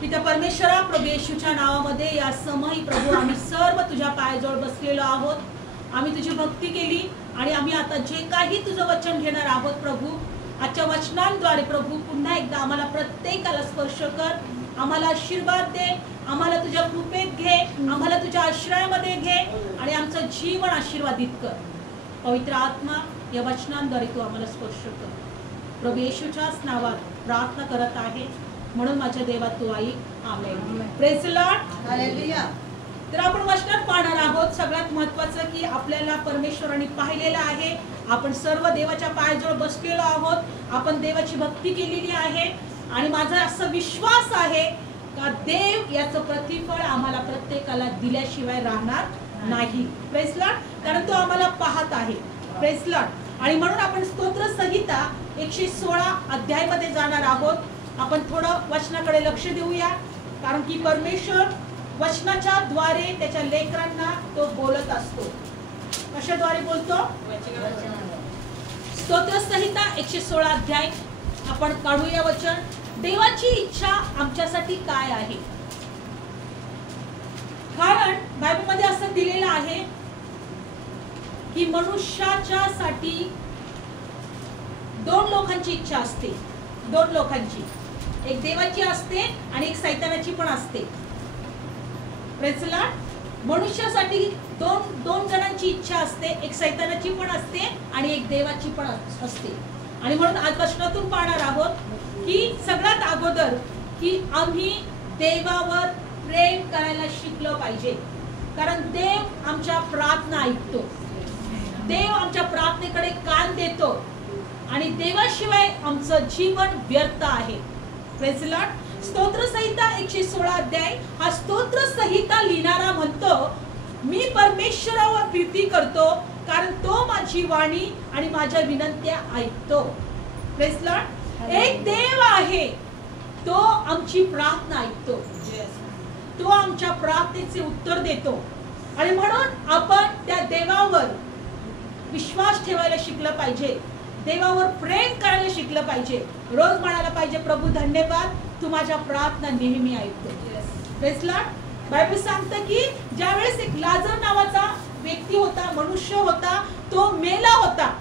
पिता परमेश्वरा, प्रभू येशूच्या नावामध्ये या समयी प्रभू आम्ही सर्व तुझ्या पायाजवळ बसलेलो आहोत. आम्ही तुझी भक्ती केली आणि आम्ही आता जे काही तुझं वचन घेणार आहोत प्रभू, आजच्या वचनांद्वारे प्रभू पुन्हा एकदा आम्हाला प्रत्येकाला स्पर्श कर, आम्हाला आशीर्वाद दे, आम्हाला तुझ्या कृपेत घे, आम्हाला तुझ्या आश्रयामध्ये घे आणि आमचं जीवन आशीर्वादित कर. पवित्र आत्मा, या वचनांद्वारे तू आम्हाला स्पर्श कर. प्रभू येशूच्याच नावात प्रार्थना करत आहे, म्हणून माझ्या देवा तू ऐक. Amen. Praise the lord. Hallelujah. तर आपण वचनात पाहणार आहोत. सगळ्यात महत्त्वाचं की आपल्याला परमेश्वराने पाहिलेलं आहे. आपण सर्व देवाच्या पायाजवळ बसलेलो आहोत. आपण देवाची भक्ती केलेली आहे आणि माझा असा विश्वास आहे का देव याचं प्रतिफळ आम्हाला प्रत्येकाला दिल्याशिवाय राहणार नाही. Praise the Lord. कारण तो आम्हाला पाहत आहे. Praise the Lord. आणि म्हणून आपण स्तोत्र संहिता 116 अध्यायामध्ये जाणार आहोत. आपण थोडं वचनाकडे लक्ष देऊया, कारण की परमेश्वर वचनाच्या द्वारे त्याच्या लेकरांना तो बोलत असतो. कशाद्वारे बोलतो? स्तोत्र संहिता 116 अध्याय आपण काढूया वचन. देवाची इच्छा आमच्यासाठी काय आहे? कारण बायबलमध्ये असं दिलेलं आहे की मनुष्याच्या साठी 2 लोकांची इच्छा असते. 2 लोकांची, एक देवाची असते आणि एक सैतानाची पण असते. Praise the Lord. मनुष्यासाठी दोन जणांची इच्छा असते, एक सैतानाची पण असते आणि एक देवाची पण असते. आणि म्हणून आज वचनातून पाहणार आहोत की सगळ्यात अगोदर की आम्ही देवावर प्रेम करायला शिकलो पाहिजे. कारण देव आमच्या प्रार्थना ऐकतो, देव आमच्या प्रार्थनेकडे कान देतो आणि देवाशिवाय आमचं जीवन व्यर्थ आहे. Praise the Lord. स्तोत्र संहिता 116 अध्याय हा स्तोत्र संहिता लिहिणारा म्हणतो, मी परमेश्वरावर प्रीती करतो कारण तो माझी वाणी आणि माझ्या विनंत्या ऐकतो. Praise the Lord. एक देव आहे, तो आमची प्रार्थना ऐकतो, तो आमच्या प्रार्थनेचे उत्तर देतो आणि म्हणून आपण त्या देवावर विश्वास ठेवायला शिकलं पाहिजे, देवावर प्रेम करायला शिकलं पाहिजे. रोज म्हणायला पाहिजे, प्रभू धन्यवाद, तू माझ्या प्रार्थना नेहमी ऐकतो. Praise the Lord. बायबल सांगतं की ज्यावेळेस एक लाजर नावाचा व्यक्ती होता, मनुष्य होता, तो मेला होता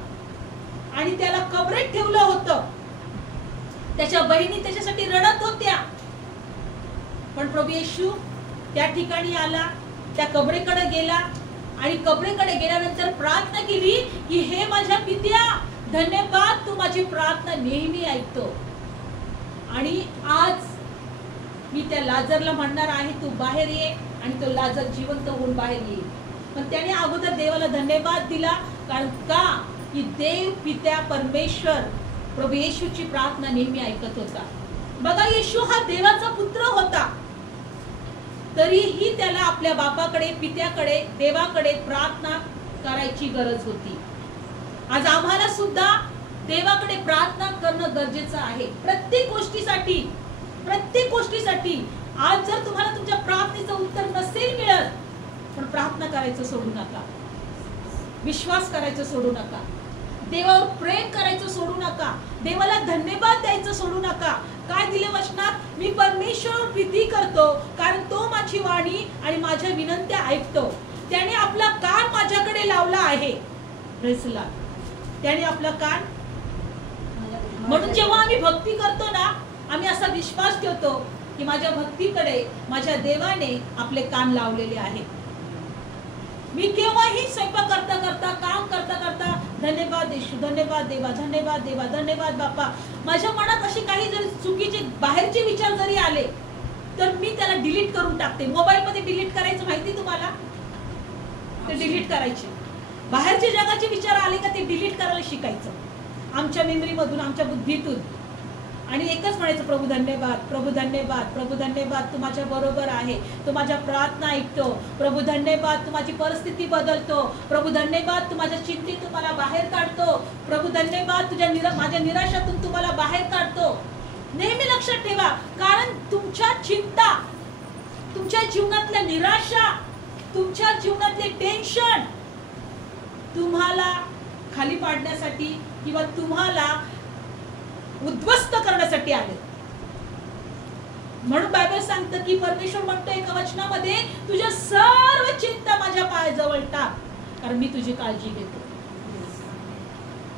आणि त्याला कबरेत ठेवलं होतं. त्याच्या बहिणी त्याच्यासाठी रडत होत्या, पण प्रभू येशू त्या ठिकाणी आला, त्या कबरेकडे गेला आणि कबरेकडे गेल्यानंतर प्रार्थना केली की हे माझ्या पित्या, धन्यवाद, तू माझी प्रार्थना नेहमी ऐकतो. आणि आज मी त्या लाजरला म्हणणार आहे, तू बाहेर ये, आणि तो लाजर जिवंत होऊन बाहेर येईल. पण त्याने अगोदर देवाला धन्यवाद दिला, कारण का की देव पित्या परमेश्वर प्रभू येशूची प्रार्थना नेहमी ऐकत होता. बघा, येशू हा देवाचा पुत्र होता, तरीही त्याला आपल्या बापाकडे, पित्याकडे, देवाकडे प्रार्थना करायची गरज होती. आज आम्हाला सुद्धा देवाकडे प्रार्थना करणं गरजेचं आहे. प्रत्येक गोष्टीसाठी. आज जर तुम्हाला तुमच्या प्रार्थनेचं उत्तर नसेल मिळत, पण प्रार्थना करायचं सोडू नका, विश्वास करायचं सोडू नका, देवावर प्रेम करायचं सोडू नका, देवाला धन्यवाद द्यायचं सोडू नका. काय दिले वचनात? मी परमेश्वरावर प्रीती करतो कारण तो माझी वाणी आणि माझ्या विनंत्या ऐकतो. त्याने आपला कान माझ्याकडे लावला आहे. Praise the Lord. त्याने आपला कान, म्हणून जेव्हा आम्ही भक्ती करतो ना, आम्ही असा विश्वास ठेवतो की माझ्या भक्तीकडे माझ्या देवाने आपले कान लावलेले आहे. मी केव्हाही स्वयंपाक करता करता, काम करता करता धन्यवाद येशू, धन्यवाद देवा, धन्यवाद देवा, धन्यवाद बाप्पा. माझ्या मनात असे काही जरी चुकीचे बाहेरचे विचार जरी आले तर मी त्याला डिलीट करून टाकते. मोबाईलमध्ये डिलीट करायचं माहिती तुम्हाला? ते डिलीट करायचे. बाहेरच्या जगाचे विचार आले का ते डिलीट करायला शिकायचं आमच्या मेमरीमधून, आमच्या बुद्धीतून. आणि एकच म्हणायचं, प्रभू धन्यवाद, प्रभू धन्यवाद, प्रभू धन्यवाद, तू माझ्या बरोबर आहे, तू माझ्या प्रार्थना ऐकतो. प्रभू धन्यवाद, तू माझी परिस्थिती बदलतो. प्रभू धन्यवाद, तू माझ्या चिंतेतून मला बाहेर काढतो. प्रभू धन्यवाद, माझ्या निराशातून तू मला बाहेर काढतो. नेहमी लक्षात ठेवा, कारण तुमच्या चिंता, तुमच्या जीवनातल्या निराशा, तुमच्या जीवनातले टेन्शन तुम्हाला खाली पाडण्यासाठी किंवा तुम्हाला उद्ध्वस्त करण्यासाठी आले. म्हणून बायबल सांगतं की परमेश्वर म्हणतो एका वचनामध्ये, तुझ्या सर्व चिंता माझ्या पायाजवळ टाक, कारण मी तुझी काळजी घेतो.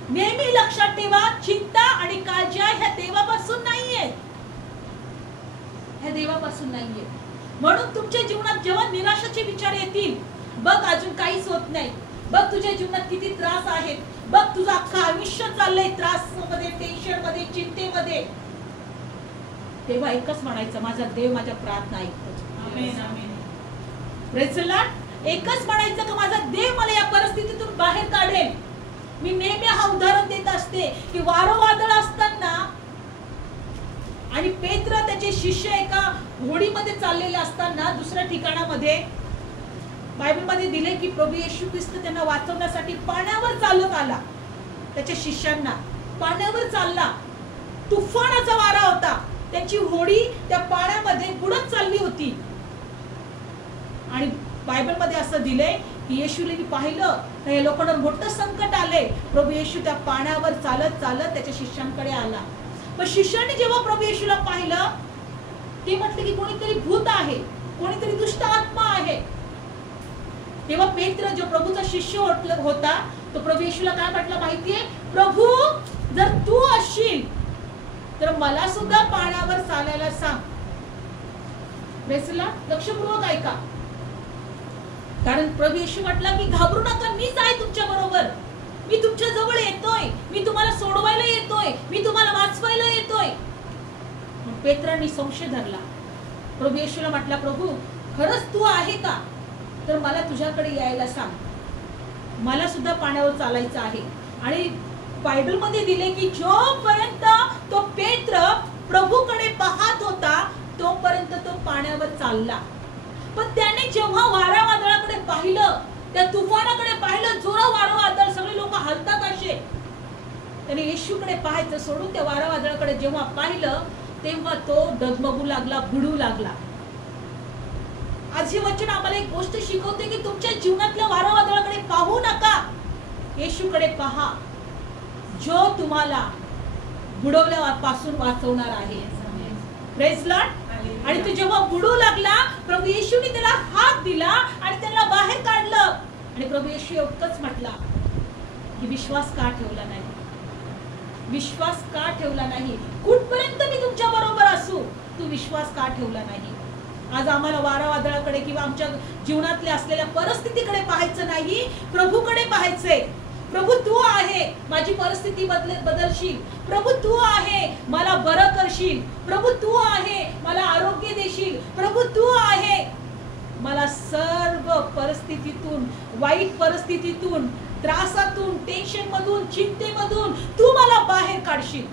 नेहमी लक्षात ठेवा, चिंता आणि काळजी ह्या देवापासून नाहीये, ह्या देवापासून नाहीये. म्हणून तुमच्या जीवनात जेव्हा निराशाचे विचार येतील, बघ अजून काहीच होत नाही, बघ तुझ्या जीवनात किती त्रास आहेत, बघ तुझं अख्खं आयुष्य चाललंय त्रासमध्ये, टेन्शनमध्ये, चिंतेमध्ये, तेव्हा एकच म्हणायचं, माझा देव माझ्या प्रार्थना ऐकतो. Amen, amen. Praise the lord. एकच म्हणायचं की माझा देव मला या परिस्थितीतून बाहेर काढेल. मी नेहमी हा उदाहरण देत असते की वारं वादळ असताना आणि पेत्र त्याचे शिष्य एका होडीमध्ये चाललेले असताना दुसऱ्या ठिकाणामध्ये बायबलमध्ये दिले की प्रभू येशू ख्रिस्त त्यांना वाचवण्यासाठी पाण्यावर चालत आला. त्याच्या शिष्यांना पाण्यावर चालला, तुफानाचा वारा होता, त्यांची होडी त्या पाण्यामध्ये बुडत चालली होती. आणि बायबलमध्ये असं दिलंय की येशूने पाहिलं तर या लोकांना मोठं संकट आले. प्रभू येशू त्या पाण्यावर चालत चालत त्याच्या शिष्यांकडे आला. पण शिष्यांनी जेव्हा प्रभू येशूला पाहिलं, ते म्हटले की कोणीतरी भूत आहे, कोणीतरी दुष्ट आत्मा आहे. तेव्हा पेत्र जो प्रभूचा शिष्य होता, तो प्रभू येशूला काय म्हटलं माहितीये, प्रभू जर तू असशील तर मला सुद्धा पाण्यावर चालायला सांग. Praise the Lord. लक्षपूर्वक ऐका, कारण प्रभू येशू म्हटला की घाबरू नका, मीच आहे तुमच्या बरोबर, मी तुमच्या जवळ येतोय, मी तुम्हाला सोडवायला येतोय, मी तुम्हाला वाचवायला येतोय. पेत्रांनी संशय धरला. प्रभू येशूला म्हटला, प्रभू खरंच तू आहे का, तर मला तुझ्याकडे यायला सांग, मला सुद्धा पाण्यावर चालायचं आहे. आणि बायबलमध्ये दिले की जोपर्यंत तो पेत्र प्रभूकडे पाहत होता तोपर्यंत तो पाण्यावर चालला. पण त्याने जेव्हा वारा वादळाकडे पाहिलं, त्या तुफानाकडे पाहिलं, जोरा वारा वादळ, सगळे लोक हलतात असे, त्याने येशूकडे पाहायचं सोडून त्या वारा वादळाकडे जेव्हा पाहिलं तेव्हा तो डगमगू लागला, बुडू लागला. आज हे वचन आम्हाला एक गोष्ट शिकवते की तुमच्या जीवनातल्या वारा वादळाकडे पाहू नका, येशूकडे पहा, जो तुम्हाला बुडवल्यापासून वाचवणार आहे. Praise the Lord. आणि तो जेव्हा बुडू लागला, प्रभू येशूने त्याला हात दिला आणि त्याला बाहेर काढलं. आणि प्रभू येशू एवढंच म्हटला की विश्वास का ठेवला नाही, विश्वास का ठेवला नाही, कुठपर्यंत मी तुमच्या बरोबर असू, तू विश्वास का ठेवला नाही. आज आम्हाला वारा वादळाकडे किंवा आमच्या जीवनातल्या असलेल्या परिस्थितीकडे पाहायचं नाही, प्रभूकडे पाहायचंय. प्रभू तू आहे, माझी परिस्थिती बदलशील, प्रभू तू आहे, मला बरं करशील, प्रभू तू आहे, मला आरोग्य देशील, प्रभू तू आहे, मला सर्व परिस्थितीतून, वाईट परिस्थितीतून, त्रासातून, टेन्शन मधून, चिंतेमधून तू मला बाहेर काढशील.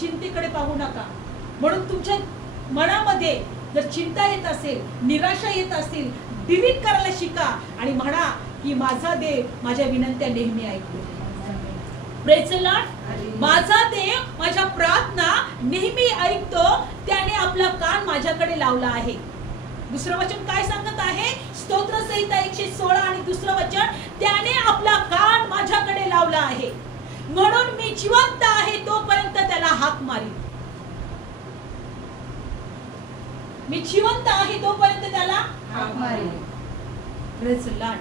चिंतेकडे पाहू नका. म्हणून तुमच्या मनामध्ये जर चिंता येत असेल, निराशा येत असेल, डिलीट करायला शिका आणि म्हणा की माझा देव माझ्या विनंत्या नेहमी ऐकतो. Praise the Lord. माझा देव माझ्या प्रार्थना नेहमी ऐकतो, त्याने आपला कान माझ्याकडे लावला आहे. दुसरं वचन काय सांगत आहे, स्तोत्र संहिता 116 आणि दुसरं वचन, त्याने आपला कान माझ्याकडे लावला आहे, म्हणून मी जिवंत आहे तोपर्यंत त्याला हाक मारीन. मी जिवंत आहे तोपर्यंत त्याला हाक मारेल. Praise the Lord.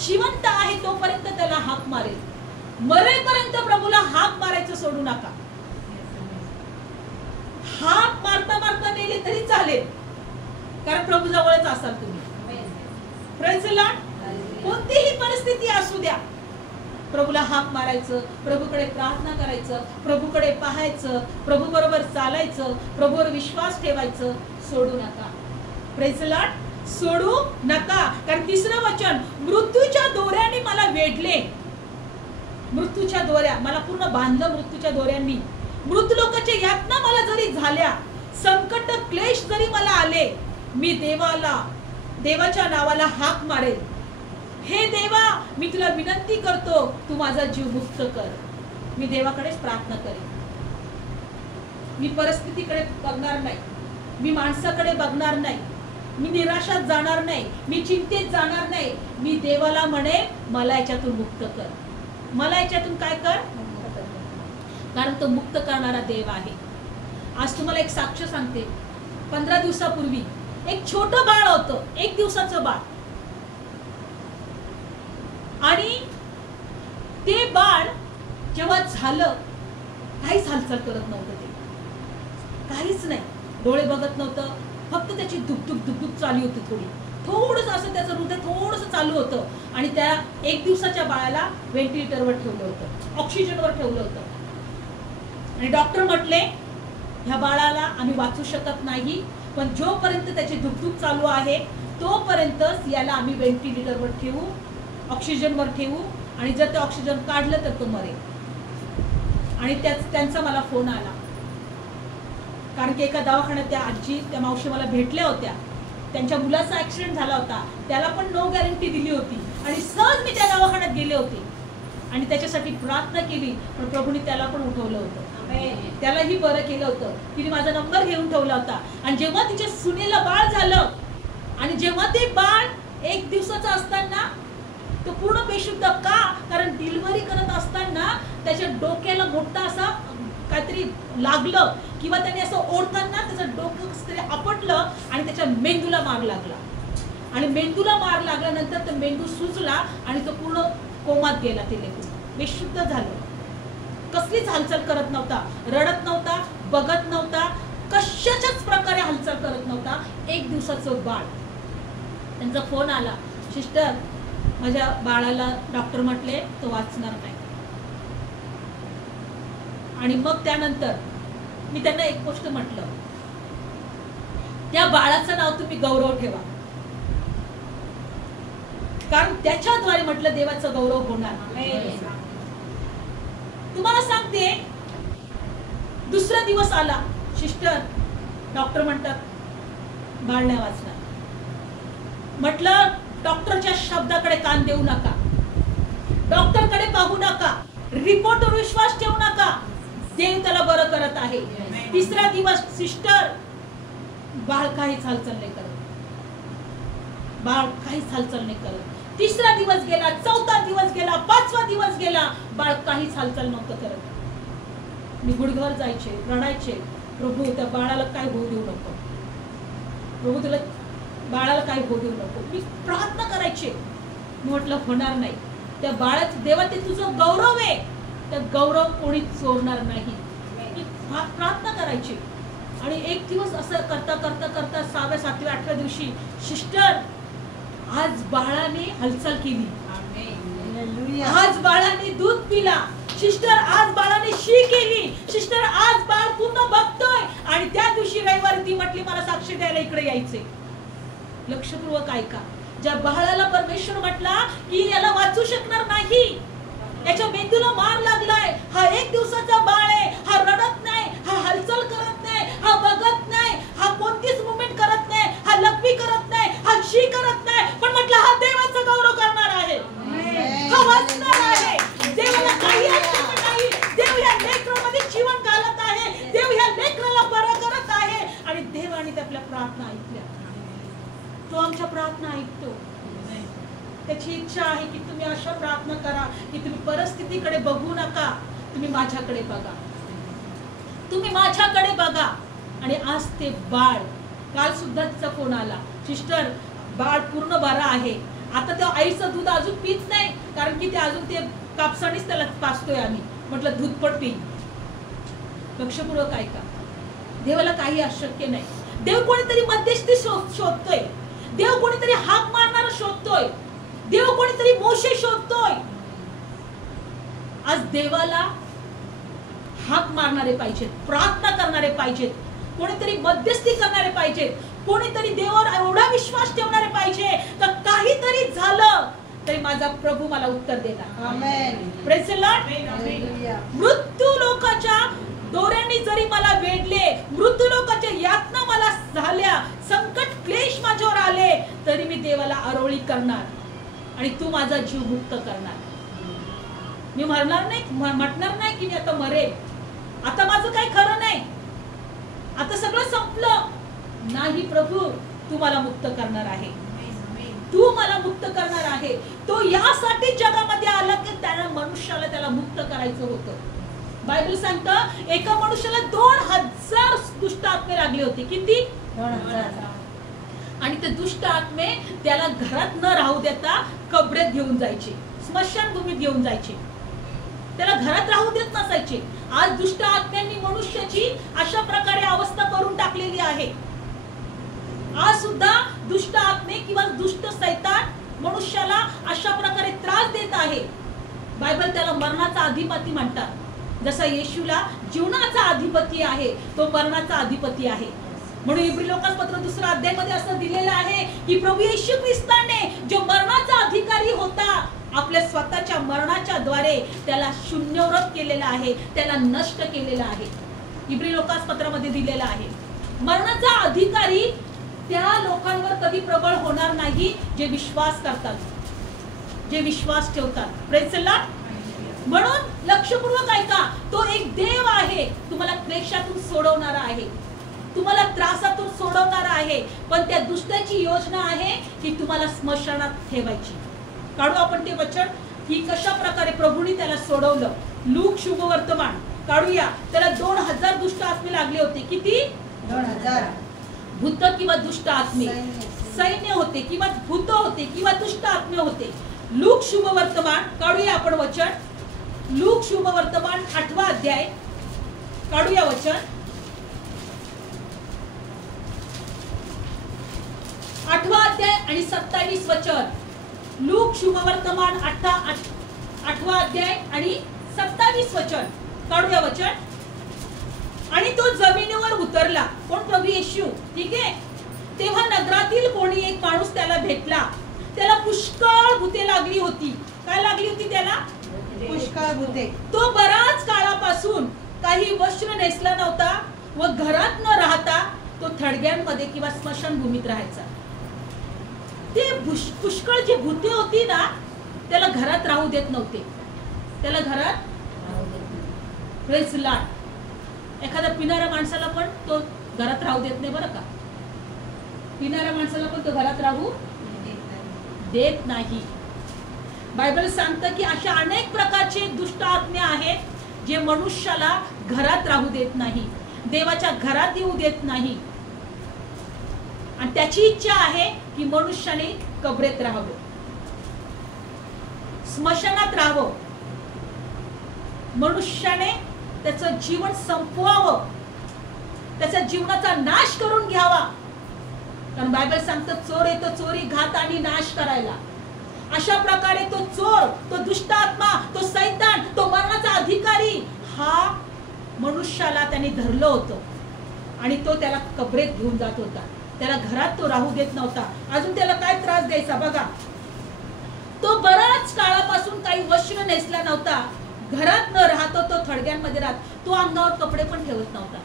जिवंत आहे तोपर्यंत त्याला हाक मारेल. मरेपर्यंत प्रभूला हाक मारायचं सोडू नका. हाक मारता मारता मेले तरी चालेल, कारण प्रभू जवळच असाल तुम्ही. Praise the Lord. कोणतीही परिस्थिती असू द्या, प्रभूला हाक मारायचं, प्रभूकडे प्रार्थना करायचं, प्रभूकडे पाहायचं, प्रभू बरोबर चालायचं, प्रभूवर विश्वास ठेवायचं, सोडू नका. Praise the Lord. सोडू नका. कारण तिसरं वचन, मृत्यूच्या दोऱ्याने मला वेढले. मृत्यूच्या दोऱ्या मला पूर्ण बांधलं, मृत्यूच्या दोऱ्यांनी. मृत लोकांच्या यातना मला जरी झाल्या, संकट क्लेश जरी मला आले, मी देवाच्या नावाला हाक मारेल. हे देवा, मी तुला विनंती करतो, तू माझा जीव मुक्त कर. मी देवाकडेच प्रार्थना करेन. मी परिस्थितीकडे बघणार नाही, मी माणसाकडे बघणार नाही, मी निराशात जाणार नाही, मी चिंतेत जाणार नाही. मी देवाला म्हणे, मला याच्यातून मुक्त कर, मला याच्यातून काय कर, कारण तो मुक्त करणारा देव आहे. आज तुम्हाला एक साक्ष सांगते, 15 दिवसापूर्वी एक छोटं बाळ होतं, 1 दिवसाचं बाळ, आणि ते बाळ जेव्हा झालं काहीच हालचाल करत नव्हतं, ते काहीच नाही, डोळे बघत नव्हतं, फक्त त्याची दुखदुख दुखदुख चालू होती, थोडंसं असं त्याचं हृदय थोडंसं चालू होतं. आणि त्या 1 दिवसाच्या बाळाला व्हेंटिलेटरवर ठेवलं होतं, ऑक्सिजनवर ठेवलं होतं. आणि डॉक्टर म्हटले ह्या बाळाला आम्ही वाचू शकत नाही, पण जोपर्यंत त्याची धुकधुक चालू आहे तोपर्यंतच याला आम्ही व्हेंटिलेटरवर ठेवू, ऑक्सिजनवर ठेवू, आणि जर ते ऑक्सिजन काढलं तर तो मरेल. आणि त्यांचा मला फोन आला, कारण की एका दवाखान्यात त्या आजी, त्या मावशी मला भेटल्या होत्या, त्यांच्या मुलाचा ऍक्सिडेंट झाला होता, त्याला पण नो गॅरंटी दिली होती, आणि सहज मी त्या दवाखान्यात गेले होते आणि त्याच्यासाठी प्रार्थना केली, पण प्रभूने त्याला पण उठवलं होतं, त्यालाही बरं केलं होतं. तिने माझा नंबर घेऊन ठेवला होता. आणि जेव्हा तिच्या सुनेला बाळ झालं, आणि जेव्हा ते बाळ 1 दिवसाचं असताना तो पूर्ण बेशुद्ध का, कारण डिलिव्हरी करत असताना त्याच्या डोक्याला मोठा असा काहीतरी लागलं, किंवा त्याने असं ओढताना त्याचं डोकं कसं तरी आपटलं आणि त्याच्या मेंदूला मार लागला. आणि मेंदूला मार लागल्यानंतर तो मेंदू सुजला आणि तो पूर्ण कोमात गेला, ते लेकरू बेशुद्ध झालं. कसलीच हालचाल करत नव्हता, रडत नव्हता, बघत नव्हता, कशाच्याच प्रकारे हालचाल करत नव्हता. 1 दिवसाचं बाळ. त्यांचा फोन आला, सिस्टर माझ्या बाळाला डॉक्टर म्हटले तो वाचणार नाही. आणि मग त्यानंतर मी त्यांना एक गोष्ट म्हटलं, त्या बाळाचं नाव तुम्ही गौरव ठेवा, कारण त्याच्याद्वारे म्हटलं देवाचं गौरव होणार. तुम्हाला सांगते, दुसरा दिवस आला, सिस्टर डॉक्टर म्हणतात बाळ नाही वाचणार. म्हटलं डॉक्टरच्या शब्दाकडे कान देऊ नका, डॉक्टरकडे पाहू नका, रिपोर्टवर विश्वास ठेवू नका, देव त्याला बरं करत आहे. 3रा दिवस सिस्टर बाळ काहीच हालचाल नाही करत, बाळ काहीच हालचाल नाही करत. 3रा दिवस गेला, 4था दिवस गेला, 5वा दिवस गेला, बाळ काहीच हालचाल नव्हतं करत. मी गुडघ्यावर जायचे, रडायचे, प्रभू त्या बाळाला काय होऊ देऊ नको, प्रभू तुला बाळाला काय होऊ देऊ नको. मी प्रार्थना करायचे, मी म्हटलं होणार नाही, त्या बाळाचं देवा ते तुझं गौरव आहे, त्या गौरव कोणी चोरणार नाही. मी प्रार्थना करायची. आणि 1 दिवस असं करता करता करता 6व्या 7व्या 8व्या दिवशी सिस्टर आज बाळाने हालचाल केली, आज बाळाने दूध पिला, सिस्टर आज बाळाने शी केली, सिस्टर आज बाळ पूर्ण बघतोय. आणि त्या दिवशी रविवारी ती म्हटली मला साक्ष द्यायला इकडे यायचे. लक्षपूर्वक ऐका, ज्या बाळाला परमेश्वर म्हटला की याला वाचू शकणार नाही, याच्या मेंदूला मार लागलाय, हा 1 दिवसाचा बाळ आहे, हा रडत नाही, हा हालचाल करत नाही, हा बघत नाही, हा कोणतीच मुवमेंट करत नाही, हा लघवी करत नाही, हा शी करत नाही, पण म्हटलं हा देवाचा गौरव करणार आहे, हा वाचणार आहे. देवाला काही अडचण नाही, देव या लेकरामध्ये जीवन घालत आहे, देव या लेकराला बरं करत आहे. आणि देवाने आपल्या प्रार्थना ऐकल्या, तो आमच्या प्रार्थना ऐकतो. त्याची इच्छा आहे की तुम्ही अशा प्रार्थना करा की तुम्ही परिस्थितीकडे बघू नका, तुम्ही माझ्याकडे बघा, तुम्ही माझ्याकडे बघा. आणि आज ते बाळ, काल सुद्धा तिचा फोन आला, सिस्टर बाळ पूर्ण बरा आहे, आता त्या आईचं दूध अजून पीत नाही, कारण की ते अजून ते कापसानेच त्याला पाचतोय आम्ही. म्हटलं दूध पण पी. लक्षपूर्वक ऐका, देवाला काही अशक्य नाही. देव कोणीतरी मध्यस्थी शोधतोय, देव कोणीतरी हाक मारणारा शोधतोय, देव कोणीतरी मोशे शोधतोय. आज देवाला हाक मारणारे पाहिजेत, प्रार्थना करणारे पाहिजेत, कोणीतरी मध्यस्थी करणारे पाहिजेत, कोणीतरी देवावर एवढा विश्वास ठेवणारे पाहिजे तर काहीतरी झालं तरी माझा प्रभू मला उत्तर देणार. आमेन. Praise the lord. मृत्यू लोकाच्या दोऱ्यांनी जरी मला वेढले, मृत्यू लोकाच्या यातना मला झाल्या, संकट क्लेश माझ्यावर आले, तरी मी देवाला आरोळी करणार आणि तू माझा जीव मुक्त करणार. मी मरणार नाही, म्हटणार नाही की मी आता मरेल, आता माझं काही खरं नाही, आता सगळं संपलं. नाही प्रभू, तू मला मुक्त करणार आहे, तू मला मुक्त करणार आहे. तो यासाठी जगामध्ये आला की त्याला मनुष्याला त्याला मुक्त करायचं होतं. बायबल सांगतं एका मनुष्याला 2000 दुष्ट आत्मे लागले होते. किती? 2000. आणि ते दुष्ट आत्मे त्याला घरात न राहू देता कबरेत घेऊन जायचे, स्मशानभूमीत घेऊन जायचे, त्याला घरात राहू देत नसायचे. आज दुष्ट आत्म्यांनी मनुष्याची अशा प्रकारे अवस्था करून टाकलेली आहे. आज सुद्धा दुष्ट आत्मे किंवा दुष्ट शैतान मनुष्याला अशा प्रकारे त्रास देत आहे. बायबल त्याला मरणाचा अधिपती म्हणतात. जसा येशूला जीवनाचा अधिपती आहे, तो मरणाचा अधिपती आहे. म्हणून इब्री लोकांपत्र 2 अध्यायामध्ये असं दिलेलं आहे की प्रभू येशू ख्रिस्ताने जो मरणाचा अधिकारी होता, आपल्या स्वतःच्या मरणाच्या द्वारे त्याला शून्यवत केलेला आहे, त्याला नष्ट केलेला आहे. इब्री लोकांपत्रामध्ये दिलेला आहे. मरणाचा अधिकारी त्या लोकांवर कधी प्रबळ होणार नाही जे विश्वास करतात, जे विश्वास ठेवतात. Praise the Lord. म्हणून लक्षपूर्वक ऐका, तो एक देव आहे, तुम्हाला क्लेशातून सोडवणारा आहे, तुम्हाला त्रासातून सोडवणारा आहे. पण त्या दुष्टाची योजना आहे की तुम्हाला स्मशानात ठेवायची. काढू आपण ते वचन की कशा प्रकारे प्रभूने त्याला सोडवलं. लूक शुभवर्तमान काढूया. त्याला 2000 दुष्ट आत्मे लागले होते. किती? 2000. भूत किंवा दुष्ट आत्मे, सैन्य होते किंवा भूत होते किंवा दुष्ट आत्मे होते. लूक शुभवर्तमान काढूया आपण वचन. लूक शुभवर्तमान 8वा अध्याय काढूया वचन. 8वा अध्याय आणि 27 वचन. लूक शुभवर्तमान 8वा अध्याय आणि 27 वचन काढूया वचन. आणि तो जमिनीवर उतरला. कोण? प्रभू येशू. ठीक आहे. तेव्हा नगरातील कोणी एक माणूस त्याला भेटला. त्याला पुष्कळ भूते लागली होती. काय लागली होती त्याला? पुष्कळ भूते. तो बराच काळापासून काही वस्त्र नेसला नव्हता व घरात न राहता तो थडग्यांमध्ये किंवा स्मशानभूमीत राहायचा. ते पुष्कळ जी भूते होती ना, त्याला घरात राहू देत नव्हते. त्याला घरात प्रेज लॉर्ड. एखाद्या पिणाऱ्या माणसाला पण तो घरात राहू देत नाही बरं का. पिणाऱ्या माणसाला पण तो घरात राहू देत नाही. बायबल सांगतं की अशा अनेक प्रकारचे दुष्ट आत्मे आहेत जे मनुष्याला घरात राहू देत नाही, देवाच्या घरात येऊ देत नाही. आणि त्याची इच्छा आहे की मनुष्याने कबरेत राहावं, स्मशानात राहावं, मनुष्याने त्याचं जीवन संपवावं, त्याच्या जीवनाचा नाश करून घ्यावा. कारण बायबल सांगतं चोर येतो चोरी, घात आणि नाश करायला. अशा प्रकारे तो चोर, तो दुष्ट आत्मा, तो शैतान, तो मरणाचा अधिकारी हा मनुष्याला त्याने धरलं होतं आणि तो त्याला कबरेत घेऊन जात होता. त्याला घरात तो राहू देत नव्हता. अजून त्याला काय त्रास द्यायचा बघा. तो बराच काळापासून काही वस्त्र नेसला नव्हता, घरात न राहतो तो थडग्यांमध्ये राहत. तो अंगावर कपडे पण ठेवत नव्हता.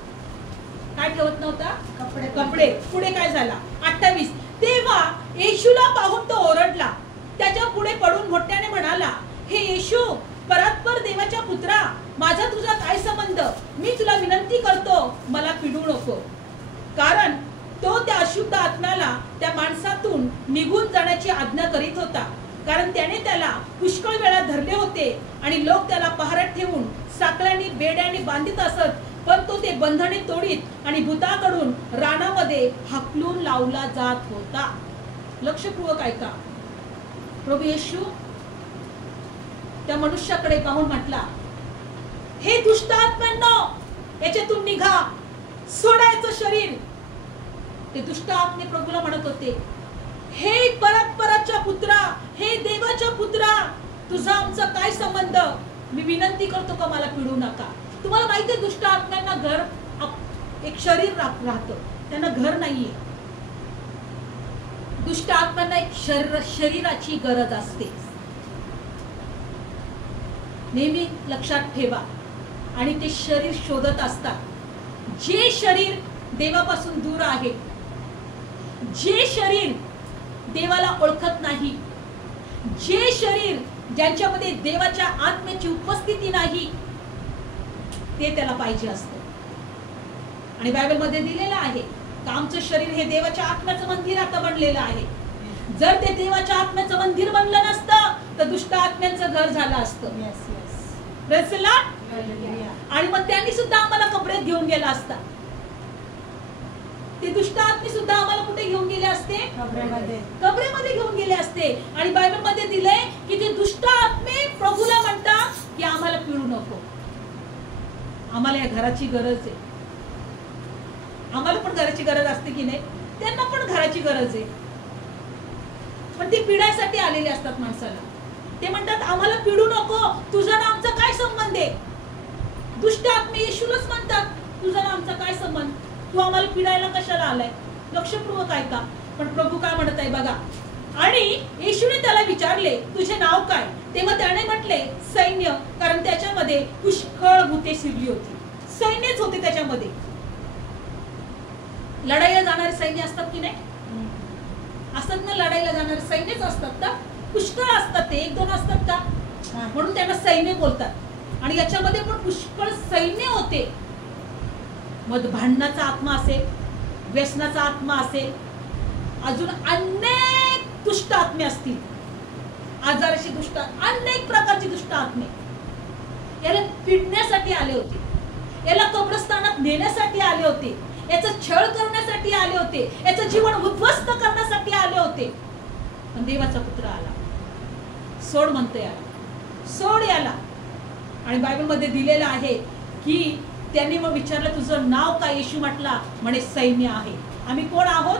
काय ठेवत नव्हता? कपडे. पुढे काय झाला? 28. तेव्हा येशूला पाहून तो ओरडला, त्याच्या पुढे पडून मोठ्याने म्हणाला, हे येशू, परस्पर देवाच्या पुत्रा, माझा तुझा काय संबंध? मी तुला विनंती करतो, मला पिडू नको. कारण तो त्या अशुद्ध आत्म्याला त्या माणसातून निघून जाण्याची आज्ञा करीत होता. कारण त्याने त्याला पुष्कळ वेळा धरले होते आणि लोक त्याला पहारात ठेवून साखळ्यांनी बेड्याने बांधित असत. पण तो ते बंधने तोडीत आणि भूताकडून रानामध्ये हाकलून लावला जात होता. लक्षपूर्वक ऐका. प्रभू येशू त्या मनुष्याकडे पाहून म्हटला, हे दुष्ट आत्म्यांनो, याच्यातून निघा, सोडायचं शरीर. ते दुष्ट आत्मे प्रभूला म्हणत होते, हे परस्पराच्या पुत्रा, हे देवाच्या पुत्रा, तुझा आमचा काय संबंध? मी विनंती करतो का मला पिडू नका. तुम्हाला माहिती आहे दुष्ट आत्म्यांना घर, एक शरीर राहतं, त्यांना घर नाहीये. दुष्ट आत्म्यांना एक शरीराची गरज असते. नेहमी लक्षात ठेवा. आणि ते शरीर शोधत असतात. जे शरीर देवापासून दूर आहे, जे शरीर देवाला ओळखत नाही, जे शरीर ज्यांच्यामध्ये देवाच्या आत्म्याची उपस्थिती नाही, ते त्याला पाहिजे असतं. आणि बायबल मध्ये दिलेलं आहे की आमचं शरीर हे देवाच्या आत्म्याचं मंदिर आता बनलेलं आहे. जर ते देवाच्या आत्म्याचं मंदिर बनलं नसतं तर दुष्ट आत्म्यांचं घर झालं असतं. Praise the Lord. आणि मग त्यांनी सुद्धा आम्हाला कपड्यात घेऊन गेला असता. ते दुष्ट आत्मे सुद्धा आम्हाला कुठे घेऊन गेले असते? कबरेमध्ये घेऊन गेले असते. आणि बायबल मध्ये दिलंय की ते दुष्ट आत्मे प्रभूला म्हणतात की आम्हाला पिळू नको, आम्हाला या घराची गरज आहे. आम्हाला पण घराची गरज असते की नाही? त्यांना पण घराची गरज आहे, पण ते पिडायसाठी आलेले असतात माणसाला. ते म्हणतात आम्हाला पिडू नको, तुझा ना आमचा काय संबंध आहे? दुष्ट आत्मे येशूलाच म्हणतात तुझा ना आमचा काय संबंध, तू आम्हाला पिडायला कशाला आलाय? लक्षपूर्वक ऐका. पण प्रभू काय म्हणत आहे बघा. आणि येशूने त्याला विचारले तुझे नाव काय? तेव्हा त्याने म्हटले सैन्य, कारण त्याच्यामध्ये पुष्कळ भूते शिरली होती. सैन्यच होते त्याच्यामध्ये. लढाईला जाणारे सैन्य असतात की नाही? असतात ना, लढाईला जाणारे सैन्यच असतात का? पुष्कळ असतात ते, एक दोन असतात का? म्हणून त्यांना सैन्य बोलतात. आणि याच्यामध्ये पण पुष्कळ सैन्य होते. मग भांडणाचा आत्मा असेल, व्यसनाचा आत्मा असेल, अजून अनेक दुष्ट आत्मे असतील, आजाराची दुष्ट, अनेक प्रकारची दुष्ट आत्मे याला पिडण्यासाठी आले होते, याला कब्रस्तानात नेण्यासाठी आले होते, याचा छळ करण्यासाठी आले होते, याचं जीवन उद्ध्वस्त करण्यासाठी आले होते. पण देवाचा पुत्र आला, सोड म्हणतो याला, सोड याला. आणि बायबल मध्ये दिलेलं आहे की त्यांनी मग विचारलं तुझं नाव काय? येशू म्हटला म्हणे सैन्य आहे. आम्ही कोण आहोत?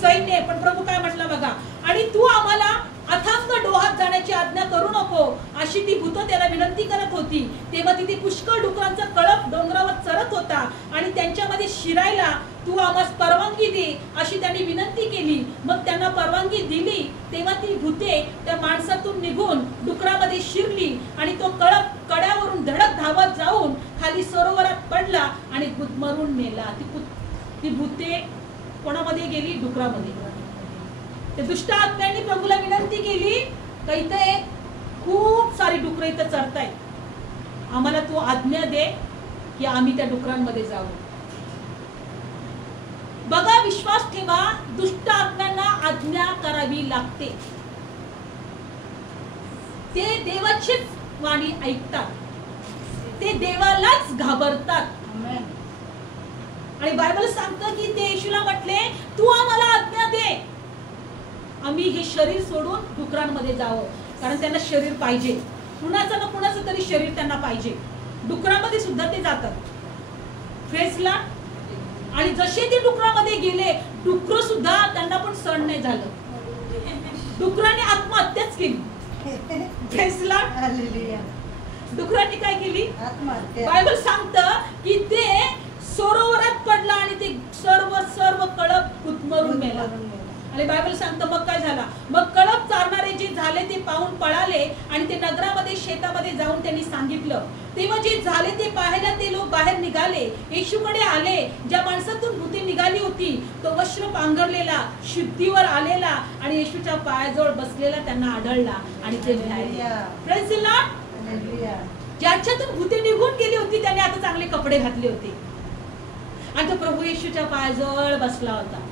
सैन्य. पण प्रभू काय म्हटलं बघा. आणि तू आम्हाला अथांग डोहात जाण्याची आज्ञा करू नको, अशी ती भूत त्याला विनंती करत होती. तेव्हा तिथे पुष्कळ डुकरांचा कळप डोंगरावर चरत होता आणि त्यांच्यामध्ये शिरायला तू आम्हास परवानगी दे, अशी त्यांनी विनंती केली. मग त्यांना परवानगी दिली. तेव्हा ती भूते त्या माणसातून निघून डुकरामध्ये शिरली आणि तो कळप कड्यावरून धडक धावत जाऊन खाली सरोवरात पडला आणि मरून मेला. ती भूते कोणामध्ये गेली? डुकरामध्ये. ते दुष्ट आत्म्यांनी प्रभूला विनंती केली का इथे खूप सारी डुकरं इथं चरतायत, आम्हाला तू आज्ञा दे की आम्ही त्या डुकरांमध्ये जाऊ. बघा, विश्वास ठेवा, दुष्ट आत्म्यांना आज्ञा करावी लागते. ते देवाची वाणी ऐकतात, ते देवालाच घाबरतात. आणि बायबल सांगतं की ते येशूला म्हटले तू आम्हाला आज्ञा दे, आम्ही हे शरीर सोडून डुकरांमध्ये जावं. कारण त्यांना शरीर पाहिजे, कुणाचं ना कुणाचं तरी शरीर त्यांना पाहिजे. डुकरामध्ये सुद्धा ते जातात. फ्रेसला. आणि जसे ते डुकरामध्ये गेले, डुकर सुद्धा त्यांना पण सहन नाही झालं. डुकराने आत्महत्याच केली. फ्रेसला. डुकरांनी काय केली? बायबल सांगतं की ते सरोवरात पडला आणि ते सर्व कळप गुदमरून मेला. आणि बायबल सांगतं मग काय झाला? मग कळप चारणारे जे झाले ते पाहून पळाले आणि ते नगरामध्ये शेतामध्ये जाऊन त्यांनी सांगितलं. तेव्हा जे झाले ते पाहायला ते लोक बाहेर निघाले, येशूकडे आले. ज्या माणसातून भूते निघाली होती तो वस्त्र पांघरलेला, शुद्धीवर आलेला आणि येशूच्या पायाजवळ बसलेला त्यांना आढळला आणि ते प्रेज द लॉर्ड. ज्याच्यातून भूते निघून गेली होती त्याने आता चांगले कपडे घातले होते आणि तो प्रभू येशूच्या पायाजवळ बसला होता.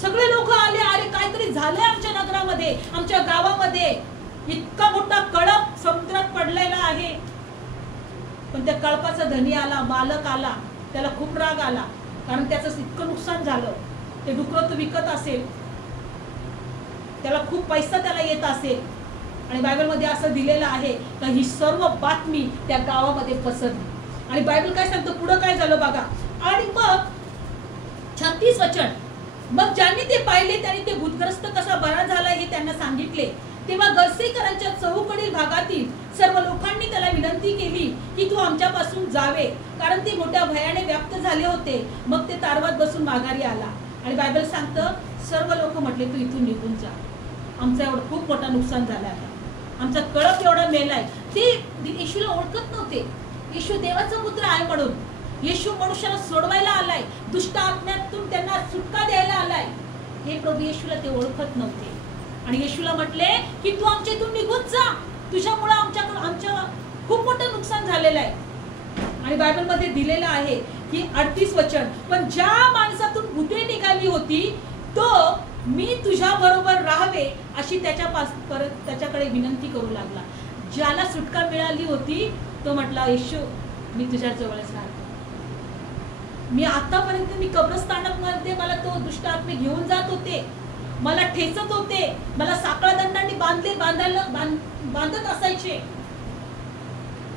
सगळे लोक आले, अरे काहीतरी झालंय आमच्या नगरामध्ये, आमच्या गावामध्ये इतका मोठा कळप समुद्रात पडलेला आहे. पण त्या कळपाचा धनी आला, मालक आला, त्याला खूप राग आला, कारण त्याचं इतकं नुकसान झालं. ते डुकरं तो विकत असेल, त्याला खूप पैसा त्याला येत असेल. आणि बायबलमध्ये असं दिलेलं आहे का ही सर्व बातमी त्या गावामध्ये पसरली. आणि बायबल काय सांगतं, पुढं काय झालं बघा. आणि मग 36 वचन, मग ज्यांनी ते पाहिले त्यांनी ते भूतग्रस्त कसा बरा झाला हे त्यांना सांगितले. तेव्हा गर्सेकरांच्या चहूकडील भागातील सर्व लोकांनी त्याला विनंती केली की तू आमच्यापासून जावे, कारण ते मोठ्या भयाने व्याप्त झाले होते. मग ते तारवात बसून माघारी आला. आणि बायबल सांगतं सर्व लोक म्हटले तू इथून निघून जा, आमचं एवढं खूप मोठं नुकसान झालं आहे, आमचा कळप एवढा मेलाय. ते येशूला ओळखत नव्हते, येशू देवाचा पुत्र आहे म्हणून. येशू मनुष्याला सोडवायला आलाय, दुष्ट आत्म्यातून त्यांना सुटका द्यायला आलाय, हे प्रभू येशूला ते ओळखत नव्हते. आणि येशूला म्हटले की तू आमच्या इथून निघून जा, तुझ्यामुळे आमच्या खूप मोठं नुकसान झालेलं आहे. आणि बायबल मध्ये दिलेलं आहे की 38 वचन, पण ज्या माणसातून भूते निघाली होती तो मी तुझ्या बरोबर राहावे अशी त्याच्याकडे विनंती करू लागला. ज्याला सुटका मिळाली होती तो म्हटला, येशू मी तुझ्या जवळच राहतो. मी आतापर्यंत मी कब्रस्तानामध्ये मला तो दुष्ट आत्मे घेऊन जात होते, मला ठेचत होते, मला साखळा दंडांनी बांधत असायचे,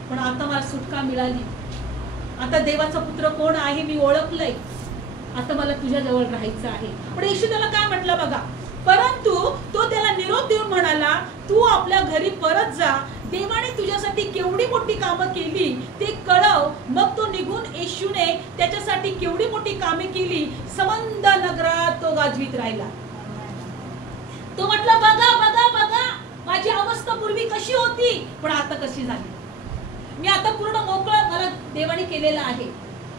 पण आता मला सुटका मिळाली. आता देवाचा पुत्र कोण आहे मी ओळखलंय. आता मला तुझ्या जवळ राहायचं आहे. पण येशू त्याला काय म्हटलं बघा, परंतु तो त्याला निरोप देऊन म्हणाला, तू आपल्या घरी परत जा, देवाने तुझ्यासाठी केवढी मोठी कामं केली ते कळव. मग तो निघून येशूने त्याच्यासाठी केवढी मोठी कामे केली संबंध नगरात तो गाजवीत राहिला. तो म्हटला, बघा बघा बघा माझी अवस्था पूर्वी कशी होती, पण आता कशी झाली. मी आता पूर्ण मोकळं मला देवाने केलेलं आहे.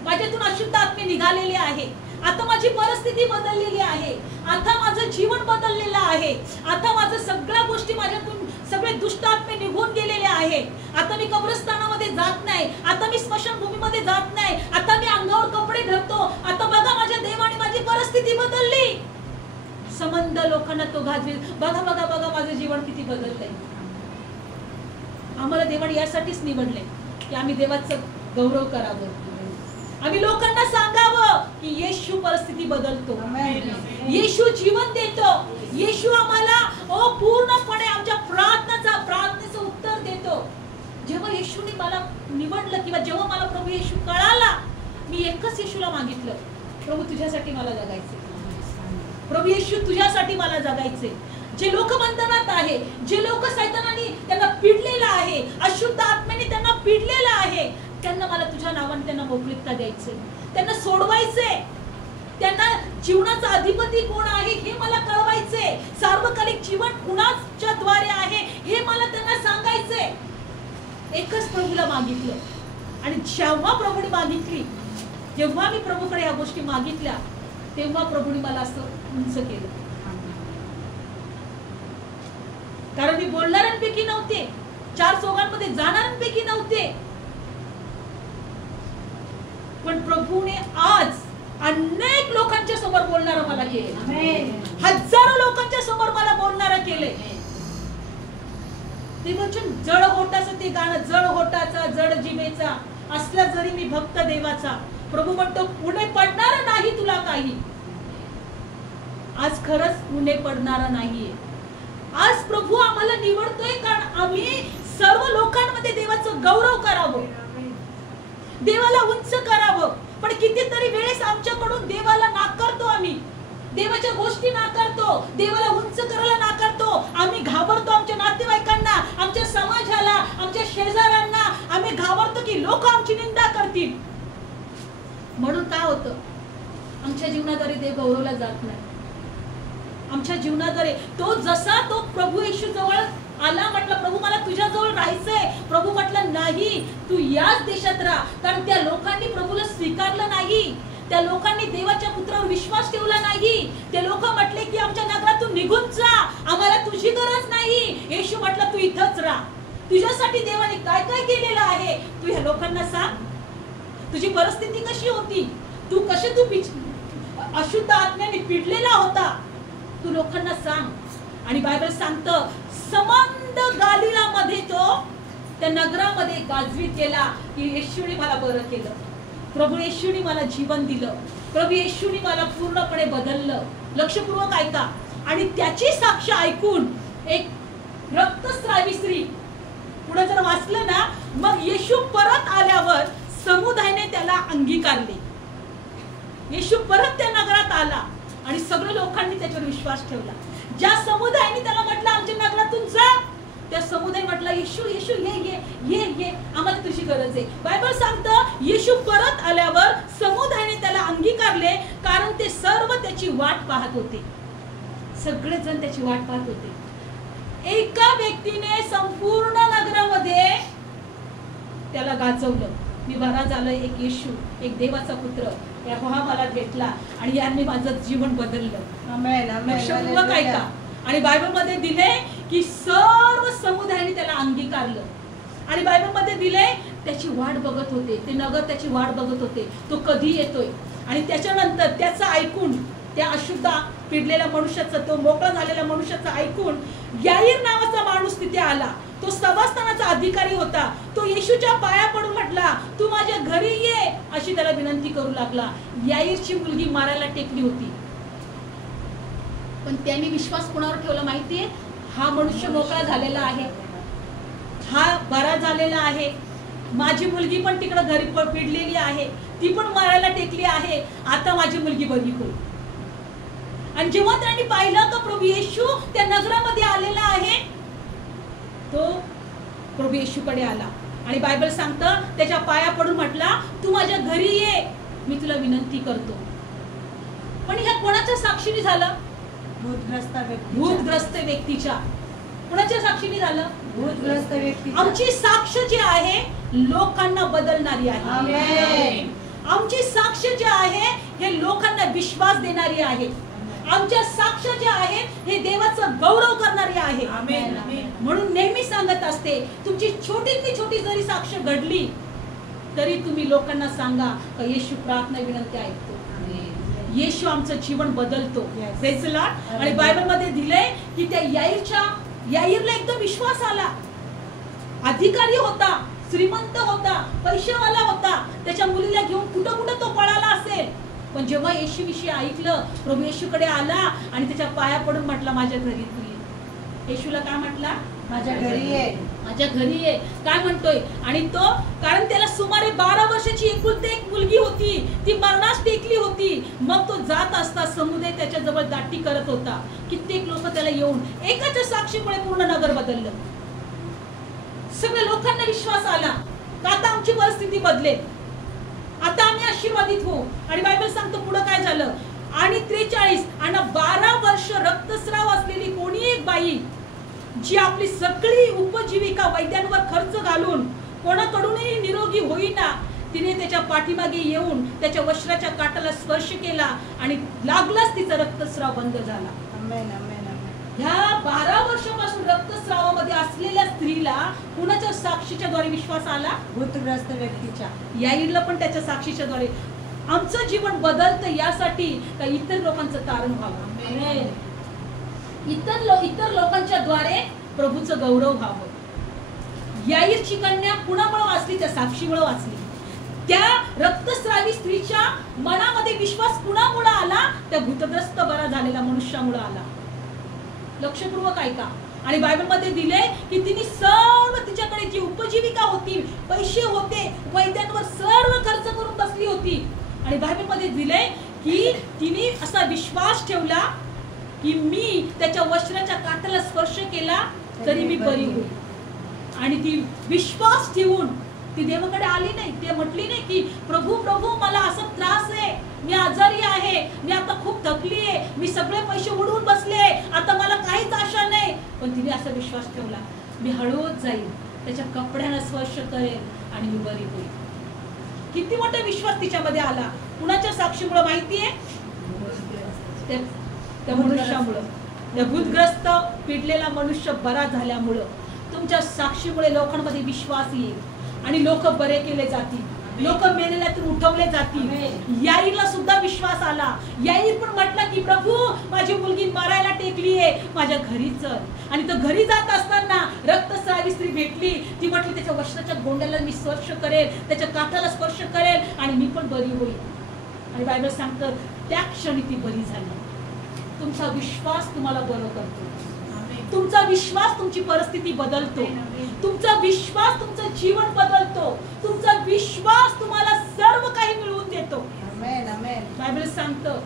माझ्यातून अशुद्ध आत्मे निघालेले आहे. आता माझी परिस्थिती बदललेली आहे. आता माझं जीवन बदललेलं आहे. आता माझं सगळ्या गोष्टी माझ्यातून सगळे दुष्ट आत्मे निघून गेलेले आहे. आता मी कब्रस्तानामध्ये जात नाही. आता मी स्मशानभूमीमध्ये जात नाही. आता मी अंगावर कपडे धरतो. आता बघा माझ्या देवाने माझी परिस्थिती बदलली. संबंध लोकांना तो गाजवी, बघा बघा बघा माझं जीवन किती बदललंय. आम्हाला देवाने यासाठीच निवडले की आम्ही देवाचं गौरव करावं. आम्ही लोकांना सांगावं की येशू परिस्थिती बदलतो, येशू जीवन देतो, येशू आम्हाला पूर्णपणे आमच्या प्रार्थनेचं उत्तर देतो. जेव्हा येशूने मला निवडलं किंवा जेव्हा मला प्रभू येशू कळाला, मी एकच येशूला मागितलं, प्रभू तुझ्यासाठी मला जगायचे. प्रभू येशू तुझ्यासाठी मला जगायचे. जे लोक बंधनात आहे, जे लोक सैतानाने त्यांना पिडलेलं आहे, अशुद्ध आत्म्याने त्यांना पिडलेलं आहे, त्यांना मला तुझ्या नावाने त्यांना मोकळीकता द्यायचे, त्यांना सोडवायचे, त्यांना जीवनाचा अधिपती कोण आहे हे मला कळवायचे, सार्वकालिक जीवन कुणाच्या द्वारे आहे हे मला त्यांना सांगायचे. एकच प्रभूला मागितलं आणि जेव्हा प्रभूने मागितली, जेव्हा मी प्रभूकडे ह्या गोष्टी मागितल्या, तेव्हा प्रभूने मला असं उंच केलं. कारण मी बोलणाऱ्यांपैकी नव्हते, चार चौघांमध्ये जाणाऱ्यांपैकी नव्हते, पण प्रभूने आज अनेक लोकांच्या समोर बोलणारं मला केले. हजारो लोकांच्या समोर मला बोलणारं केले. ते वचन जड होटाचं, ते गाणं जड होटाचा जड जिभेचा असला जरी मी भक्त देवाचा, प्रभू म्हणतो पुढे पडणार नाही तुला काही. आज खरंच पुढे पडणार नाहीये. आज प्रभू आम्हाला निवडतोय कारण आम्ही सर्व लोकांमध्ये देवाचं गौरव करावं, देवाला उंच करावं. पण कितीतरी वेळेस आमच्याकडून देवाला नाकारतो, आम्ही देवाच्या गोष्टी नाकारतो, देवाला उंच करायला नाकारतो. आम्ही घाबरतो आमच्या नातेवाईकांना, आमच्या समाजाला, आमच्या शेजाऱ्यांना. आम्ही घाबरतो की लोक आमची निंदा करतील. म्हणून काय होतं, आमच्या जीवनाद्वारे देव गौरवला जात नाही. आमच्या जीवनाद्वारे तो जसा तो प्रभू येशू जवळ आला, म्हटलं प्रभू मला तुझ्या जवळ राहायचंय. प्रभू म्हटलं नाही, तू याच देशात राहा. कारण त्या लोकांनी प्रभूला स्वीकारलं नाही, त्या लोकांनी देवाच्या पुत्रावर विश्वास ठेवला नाही. ते लोक म्हटले की आमच्या नगरातून निघून जा, आम्हाला तुझी गरज नाही. येशू म्हटलं तू इथंच राहा. तुझ्यासाठी देवाने काय काय केलेलं आहे तू ह्या लोकांना सांग. तुझी परिस्थिती कशी होती, तू अशुद्ध आत्म्याने पिडलेला होता, तू लोकांना सांग. आणि बायबल सांगतं समंद गालिलामध्ये तो त्या नगरामध्ये गाजवीत गेला की येशूने मला बरं केलं, प्रभू येशूने मला जीवन दिलं, प्रभू येशूने मला पूर्णपणे बदललं. लक्षपूर्वक ऐका. आणि त्याची साक्ष ऐकून एक रक्तस्रावी स्त्री, पुढे जर वाचलं ना, मग येशू परत आल्यावर समुदायाने त्याला अंगीकारले. येशू परत त्या नगरात आला आणि सगळ्या लोकांनी त्याच्यावर विश्वास ठेवला. ज्या समुदायाने त्याला म्हटलं आमच्या नगरातून जा, त्या समुदाय म्हटलं येशू येशू ये ये ये ये, आम्हाला तुझी गरज आहे. बायबल सांगतं येशू परत आल्यावर समुदायाने त्याला अंगीकारले, कारण ते सर्व त्याची वाट पाहत होते. सगळेजण त्याची वाट पाहत होते. एका व्यक्तीने संपूर्ण नगरामध्ये त्याला गाजवलं, मी बरा झालोय, एक येशू, एक देवाचा पुत्र, हा मला भेटला आणि यांनी माझं जीवन बदललं. लक्षपूर्वक ऐका. आणि बायबल मध्ये दिले की सर्व समुदायाने त्याला अंगीकारलं. आणि बायबल मध्ये दिले त्याची वाट बघत होते, ते नगर त्याची वाट बघत होते, तो कधी येतोय. आणि त्याच्यानंतर त्याचं ऐकून, त्या अशुद्ध पिडलेल्या मनुष्याचं, तो मोकळा झालेल्या मनुष्याचं ऐकून याईर नावाचा माणूस तिथे आला. तो सभास्थानाचा अधिकारी होता. तो येशूच्या पाया पडून म्हटला, तू माझ्या घरी ये, अशी त्याला विनंती करू लागला. याईरची मुलगी मारायला टेकली होती, पण त्यांनी विश्वास कोणावर ठेवला माहितीये? हा मनुष्य मोकळा झालेला आहे, हा बरा झालेला आहे, माझी मुलगी पण तिकडे घरी पिडलेली आहे, ती पण मारायला टेकली आहे, आता माझी मुलगी बरी होईल. आणि जेव्हा त्यांनी पाहिलं का प्रभू येशू त्या नगरामध्ये आलेला आहे, तो प्रभू येशूकडे आला आणि बायबल सांगतं त्याच्या पाया पडून म्हटला, तू माझ्या घरी ये, मी तुला विनंती करतो. पण ह्या कोणाच्या साक्षीने झालं? भूतग्रस्त व्यक्तीच्या. कोणाच्या साक्षीने झालं? भूतग्रस्त व्यक्ती. आमची साक्ष जी आहे लोकांना बदलणारी आहे. आमची साक्ष जी आहे हे लोकांना विश्वास देणारी आहे. आमच्या साक्ष ज्या आहेत हे देवाचं गौरव करणारी आहे. म्हणून नेहमी सांगत असते, तुमची छोटीतली छोटी जरी साक्ष घडली तरी तुम्ही लोकांना सांगा का येशू प्रार्थना विनंती ऐकतो, येशू आमचं जीवन बदलतो. Praise the Lord. आणि बायबल मध्ये दिलंय की त्या याईरला एकदम विश्वास आला. अधिकारी होता, श्रीमंत होता, पैसेवाला होता, त्याच्या मुलीला घेऊन कुठं कुठं तो पळाला असेल, पण जेव्हा येशू विषयी ऐकलं, प्रभू येशूकडे आला आणि त्याच्या पाया पडून म्हटला, माझ्या घरी तू ये. येशूला काय म्हटला? माझ्या घरी ये, माझ्या घरी ये. काय म्हणतोय? आणि तो, कारण त्याला सुमारे 12 वर्षाची एकुलती एक मुलगी होती, ती मरणास टेकली होती. मग तो जात असता समुदाय त्याच्या जवळ दाटी करत होता. कित्येक लोक त्याला येऊन एकाच्या साक्षीमुळे पूर्ण नगर बदललं. सगळ्या लोकांना विश्वास आला का आता आमची परिस्थिती बदलेल, आता आम्ही आशीर्वादित होऊ. आणि बायबल सांगतो पुढे काय झालं. आणि 43 आणि 12 वर्ष रक्तस्राव असलेली कोणी एक बाई, जी आपली सगळी उपजीविका वैद्यांवर खर्च घालून कोणाकडूनही निरोगी होईना, तिने त्याच्या पाठीमागे येऊन त्याच्या वस्त्राच्या काठाला स्पर्श केला आणि लागलाच तिचा रक्तस्राव बंद झाला. आमेन, आमेन, आमेन. ह्या 12 वर्षापासून रक्तस्रावामध्ये असलेल्या स्त्रीला कुणाच्या साक्षीच्या द्वारे विश्वास आला? भूतग्रस्त व्यक्तीच्या. याईरला पण त्याच्या साक्षीच्या द्वारे. आमचं जीवन बदलतं यासाठी का इतर लोकांचं तारण व्हावं, इतर लोकांच्या द्वारे प्रभूचं गौरव व्हावं. याईरची कन्या कुणामुळे वाचली? त्या साक्षीमुळे वाचली. त्या रक्तस्रावी स्त्रीच्या मनामध्ये विश्वास कुणामुळे आला? त्या भूतग्रस्त बरा झालेल्या मनुष्यामुळे आला. लक्षपूर्वक ऐका. आणि बायबल मध्ये दिले की तिने सर्व तिच्याकडे जी उपजीविका होती, पैसे होते, वैद्यांवर सर्व खर्च करून बसली होती. आणि बायबल मध्ये दिले की तिने असा विश्वास ठेवला की मी त्याच्या वस्त्राच्या काठाला स्पर्श केला तरी मी बरी होईल. आणि ती विश्वास ठेवून ती देवाकडे आली नाही. ते म्हटली नाही की प्रभू प्रभू मला असा त्रास आहे, मी आजारी आहे, मी आता खूप थकली आहे, मी सगळे पैसे उडवून बसले, आता मला काहीच आशा नाही. पण तिने असा विश्वास ठेवला, मी हळूच जाईल, त्याच्या कपड्याला स्पर्श करेल आणि मी बरी होईल. किती मोठा विश्वास तिच्यामध्ये आला. कुणाच्या साक्षीमुळे माहितीये? त्या मनुष्यामुळं, त्या भूतग्रस्त पिडलेला मनुष्य बरा झाल्यामुळं. तुमच्या साक्षीमुळे लोकांमध्ये विश्वास येईल आणि लोक बरे केले जातील, लोक मेलेल्यातून उठवले जातील. याईरला सुद्धा विश्वास आला. याईर पण म्हटला की प्रभू माझी मुलगी मरायला टेकली आहे, माझ्या घरी चल. आणि तो घरी जात असताना रक्तस्रावी स्त्री भेटली. ती म्हटली त्याच्या वस्त्राच्या गोंड्याला मी स्पर्श करेल, त्याच्या काठाला स्पर्श करेल आणि मी पण बरी होईल. आणि बायबल सांगतं त्या क्षणी ती बरी झाली. तुमचा विश्वास तुम्हाला बरं करतो. तुमचा विश्वास तुमची परिस्थिती बदलतो. तुमचा विश्वास तुमचं जीवन बदलतो. तुमचा विश्वास तुम्हाला सर्व काही मिळवून देतो. आमेन, आमेन. बायबल सांगतं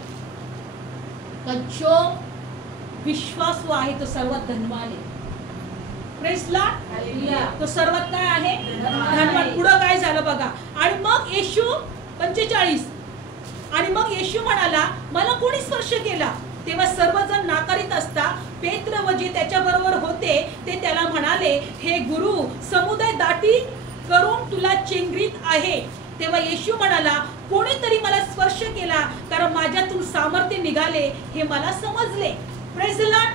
का जो विश्वासू आहे तो सर्वात धनवान आहे. Praise Lord. तो सर्वात काय आहे? धनवान. पुढं काय झालं बघा. आणि मग येशू 45 आणि मग येशू म्हणाला मला कोणी स्पर्श केला? तेव्हा सर्वजण नाकारीत असता पेत्र व जे त्याच्याबरोबर होते ते त्याला म्हणाले, हे गुरु, समुदाय दाटी करून तुला चेंगरीत आहे. तेव्हा येशू म्हणाला, कोणीतरी मला स्पर्श केला, कारण माझ्यातून सामर्थ्य निघाले हे मला समजले. Praise the Lord.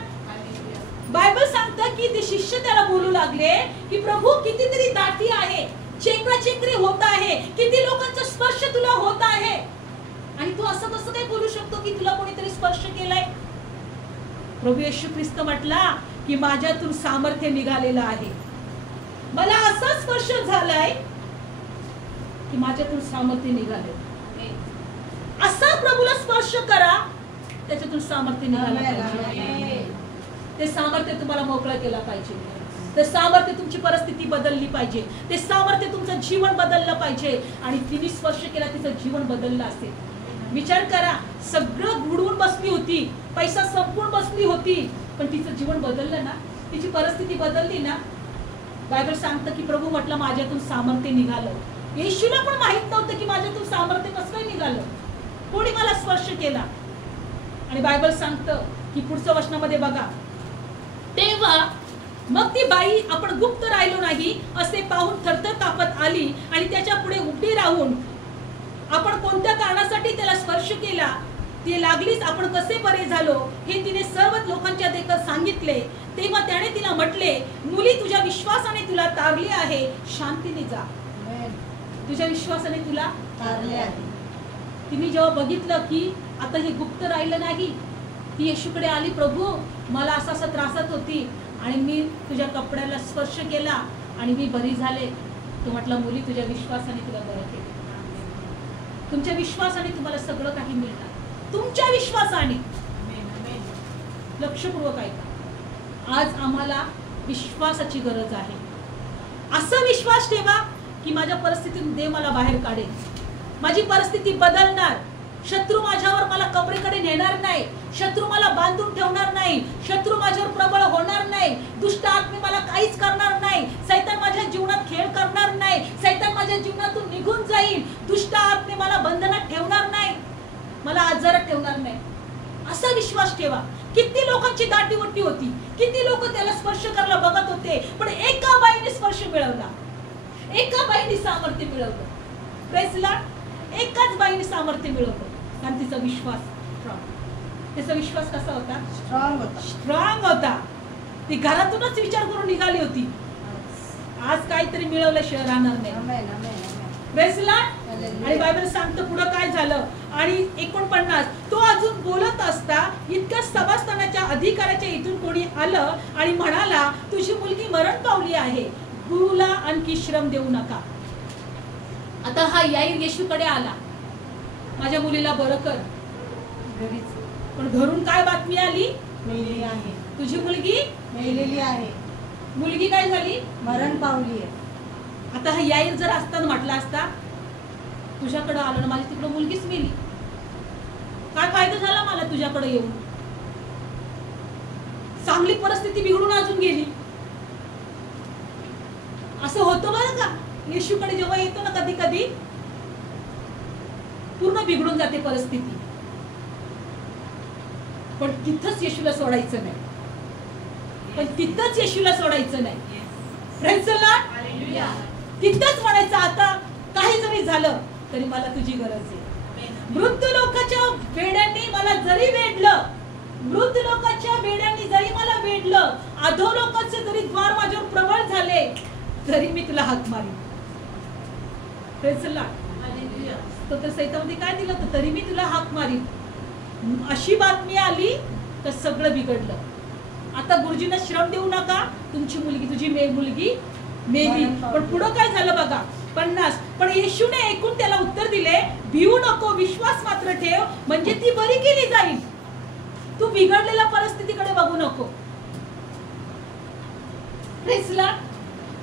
बायबल सांगतं की ते शिष्य त्याला बोलू लागले की प्रभू कितीतरी दाटी आहे, चेंगराचेंगरी होत आहे, किती लोकांचा स्पर्श तुला होत आहे आणि तू असं कसं काय बोलू शकतो की तुला कोणीतरी स्पर्श केलाय? प्रभू येशू ख्रिस्त म्हटला की माझ्यातून सामर्थ्य निघालेलं आहे. मला असा स्पर्श झालाय की माझ्यातून सामर्थ्य निघाले. असा प्रभूला स्पर्श करा, त्याच्यातून सामर्थ्य निघालं पाहिजे. ते सामर्थ्य तुम्हाला मोकळं केलं पाहिजे. ते सामर्थ्य तुमची परिस्थिती बदलली पाहिजे. ते सामर्थ्य तुमचं जीवन बदललं पाहिजे. आणि तिने स्पर्श केला, तिचं जीवन बदललं असेल. विचार करा, सगळं बुडवून बसली होती, पैसा संपून बसली होती, पण तिचं जीवन बदललं ना, तिची परिस्थिती बदलली ना. बायबल सांगतं की प्रभू म्हटलं माझ्यातून सामर्थ्य निघालं. येशूला पण माहित नव्हतं की माझ्यातून सामर्थ्य कसं निघालं, कोणी मला स्पर्श केला. आणि बायबल सांगतं की पुढच्या वचनामध्ये बघा, तेव्हा मग ती बाई आपण गुप्त राहिलो नाही असे पाहून थरथर कापत आली आणि त्याच्या पुढे उभी राहून आपण कोणत्या कारणासाठी त्याला स्पर्श केला ते लागलीच आपण कसे बरे झालो हे तिने सर्व लोकांच्या देखत सांगितले. तेव्हा त्याने तिला म्हटले, मुली तुझ्या विश्वासाने तुला तारले आहे, शांतीने जा. तुझ्या विश्वासाने तुला तारले आहे. तिने जेव्हा बघितलं की आता हे गुप्त राहिलं नाही, ती येशूकडे आली, प्रभू मला असा त्रासात होती आणि मी तुझ्या कपड्याला स्पर्श केला आणि मी बरी झाले. तो म्हटला, मुली तुझ्या विश्वासाने तुला बरं केले. तुमच्या विश्वासाने तुम्हाला सगळं काही मिळणार. तुमच्या विश्वासाने. लक्षपूर्वक ऐका, आज आम्हाला विश्वासाची गरज आहे. असा विश्वास ठेवा की माझ्या परिस्थितीतून देव मला बाहेर काढेल, माझी परिस्थिती बदलणार. शत्रू माझ्यावर मला कबरेकडे नेणार नाही, शत्रू मला बांधून ठेवणार नाही, शत्रू माझ्यावर प्रबळ होणार नाही, दुष्ट आत्मे मला काहीच करणार नाही, सैतान माझ्या जीवनात खेळ करणार नाही, सैतान माझ्या जीवनातून निघून जाईल, दुष्ट आत्मे मला बंधनात ठेवणार नाही, मला आजारात ठेवणार नाही. असा विश्वास ठेवा. किती लोकांची दाटीवटी होती, किती लोक त्याला स्पर्श करायला बघत होते, पण एका बाईने स्पर्श मिळवला, एका बाईने सामर्थ्य मिळवलं. Praise Lord. एकाच बाईने सामर्थ्य मिळवलं कारण तिचा विश्वास स्ट्रॉंग. त्याचा विश्वास कसा होता? स्ट्रॉंग होता. ती घरातूनच विचार करून निघाली होती, आज काहीतरी मिळवल्याशिवाय राहणार नाही. Praise Lord. आणि बायबल सांगतं पुढे काय झालं. आणि 49, तो अजून बोलत असता इतक्या सभास्थानाच्या अधिकाऱ्याच्या इथून कोणी आलं आणि म्हणाला, तुझी मुलगी मरण पावली आहे, गुरुला आणखी श्रम देऊ नका. आता हा याईर येशूकडे आला, माझ्या मुलीला बरं कर. पण घरून काय बातमी आली? मेलेली आहे, तुझी मुलगी मेलेली आहे, मुलगी काय झाली? मरण पावली आहे. आता हा याईर जर असताना म्हटला असता, तुझ्याकडे आलो ना, माझी तिकडे मुलगीच मेली, काय फायदा झाला मला तुझ्याकडे येऊन? चांगली परिस्थिती बिघडून अजून गेली. असं होतं बरं का, येशूकडे जेव्हा येतो ना कधी कधी पूर्ण बिघडून जाते परिस्थिती. पण तिथंच येशूला सोडायचं नाही, पण तिथंच येशूला सोडायचं नाही. Praise the Lord. तिथंच म्हणायचं, आता काही जरी झालं तरी मला तुझी गरज आहे. मृत लोकांच्या वेड्यांनी मला जरी वेढलं, मृत लोकांच्या वेड्यांनी जरी मला वेढलं, अधोलोकाचे जरी द्वार माझ्यावर प्रबळ झाले तरी मी तुला हाक मारीन. Praise the lord. तर सैतामध्ये काय दिलं होतं, तरी मी तुला हाक मारीन. अशी बातमी आली तर सगळं बिघडलं. आता गुरुजींना श्रम देऊ नका, तुमची मुलगी, तुझी मुलगी मेली. पण पुढं काय झालं बघा. 50, पण येशूने ऐकून त्याला उत्तर दिले, भिवू नको, विश्वास मात्र ठेव, म्हणजे ती बरी केली जाईल. तू बिघडलेल्या परिस्थितीकडे बघू नको. Praise Lord.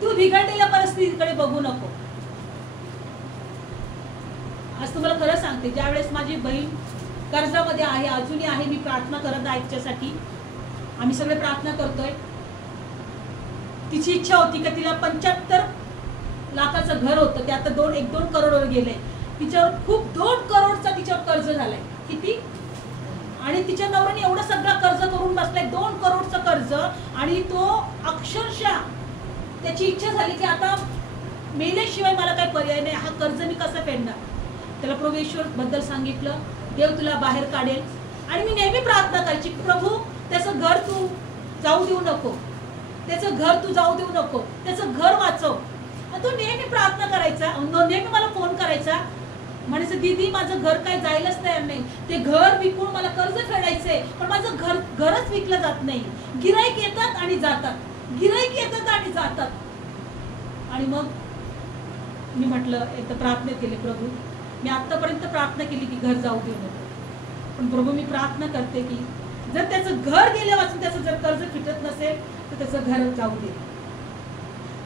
तू बिघडलेल्या परिस्थितीकडे बघू नको. आज तुम्हाला खरं सांगते, ज्यावेळेस माझी बहीण कर्जामध्ये आहे, अजूनही आहे, मी प्रार्थना करत आहे तिच्यासाठी, आम्ही सगळे प्रार्थना करतोय. तिची इच्छा होती की तिला 75 लाखाचं घर होतं, ते आता 1-2 करोडवर गेलंय. तिच्यावर खूप 2 करोडचा तिच्यावर कर्ज झालाय. किती? आणि तिच्या नवऱ्याने एवढं सगळं कर्ज करून बसलाय, 2 करोडचं कर्ज. आणि तो अक्षरशः त्याची इच्छा झाली की आता मेल्याशिवाय मला काही पर्याय नाही, हा कर्ज मी कसं फेडणार. त्याला प्रभू येशू बद्दल सांगितलं, देव तुला बाहेर काढेल. आणि मी नेहमी प्रार्थना करायची, प्रभू त्याचं घर तू जाऊ देऊ नको, त्याचं घर तू जाऊ देऊ नको, त्याचं घर वाचव. तो नेहमी प्रार्थना करायचा, नेहमी मला फोन करायचा, म्हणायचं दीदी माझं घर काय जायलाच तयार नाही, ते घर विकून मला कर्ज फेडायचंय, पण माझं घरच विकलं जात नाही. गिराईक येतात आणि जातात, गिराईक येतात आणि जातात. आणि मग मी म्हटलं एकदा प्रार्थना केली, प्रभू मी आत्तापर्यंत प्रार्थना केली की घर जाऊ देऊ नको, पण प्रभू मी प्रार्थना करते की जर त्याचं घर गेल्यापासून त्याचं जर कर्ज फिटत नसेल तर त्याचं घर जाऊ दे.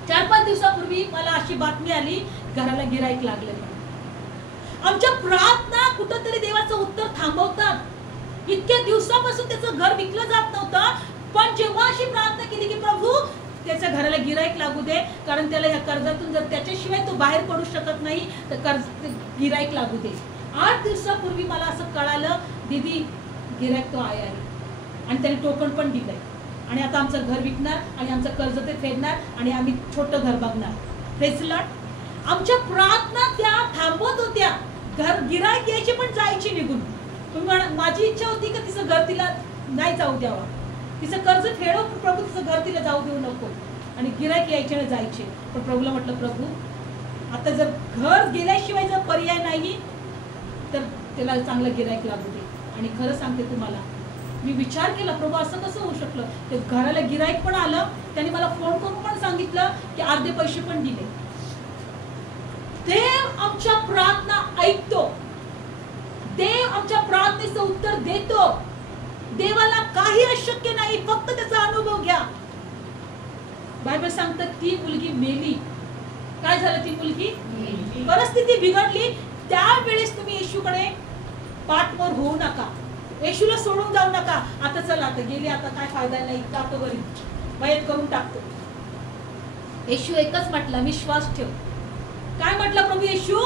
4-5 दिवसापूर्वी मला अशी बातमी आली, घराला गिराईक लागलं. आमच्या प्रार्थना कुठंतरी देवाचं उत्तर थांबवतात. इतक्या दिवसापासून त्याचं घर विकलं जात नव्हतं, पण जेव्हा अशी प्रार्थना केली की प्रभू त्याच्या घराला गिराईक लागू दे, कारण त्याला या कर्जातून जर त्याच्याशिवाय तो बाहेर पडू शकत नाही तर कर्ज गिराईक लागू दे. 8 दिवसापूर्वी मला असं कळालं, दीदी गिराईक तो आहे आणि त्याने टोकन पण दिलंय आणि आता आमचं घर विकणार आणि आमचं कर्ज ते फेडणार आणि आम्ही छोटं घर बघणार. Praise the Lord. आमच्या प्रार्थना त्या थांबवत होत्या. घर गिराईक यायची पण जायची निघून. माझी इच्छा होती की तिचं घर तिला नाही जाऊ द्यावा, तिचं कर्ज फेडव, प्रभू तिचं घर तिला जाऊ देऊ नको. आणि गिराईक यायचे आणि जायचे. पण प्रभूला म्हटलं, प्रभू आता जर घर गेल्याशिवाय जर पर्याय नाही तर त्याला चांगलं गिराईक लागू दे. आणि खरं सांगते तुम्हाला, मी विचार केला प्रभू असं कसं होऊ शकलं. ते घराला गिराईक पण आलं, त्याने मला फोन करून पण सांगितलं की अर्धे पैसे पण दिले. देव आमच्या प्रार्थना ऐकतो, देव आमच्या प्रार्थनेचं उत्तर देतो. देवाला काही अशक्य नाही, फक्त त्याचा अनुभव घ्या. बायबल सांगतं ती मुलगी मेली. काय झालं? ती मुलगी परिस्थिती बिघडली. त्यावेळेस तुम्ही येशूकडे पाठवर होऊ नका, येशूला सोडून जाऊ नका. आता चला, आता गेली, आता काय फायदा नाही, जातो घरी, मयत करून टाकतो. येशू एकच म्हटलं, विश्वास ठेव. काय म्हटलं प्रभू येशू?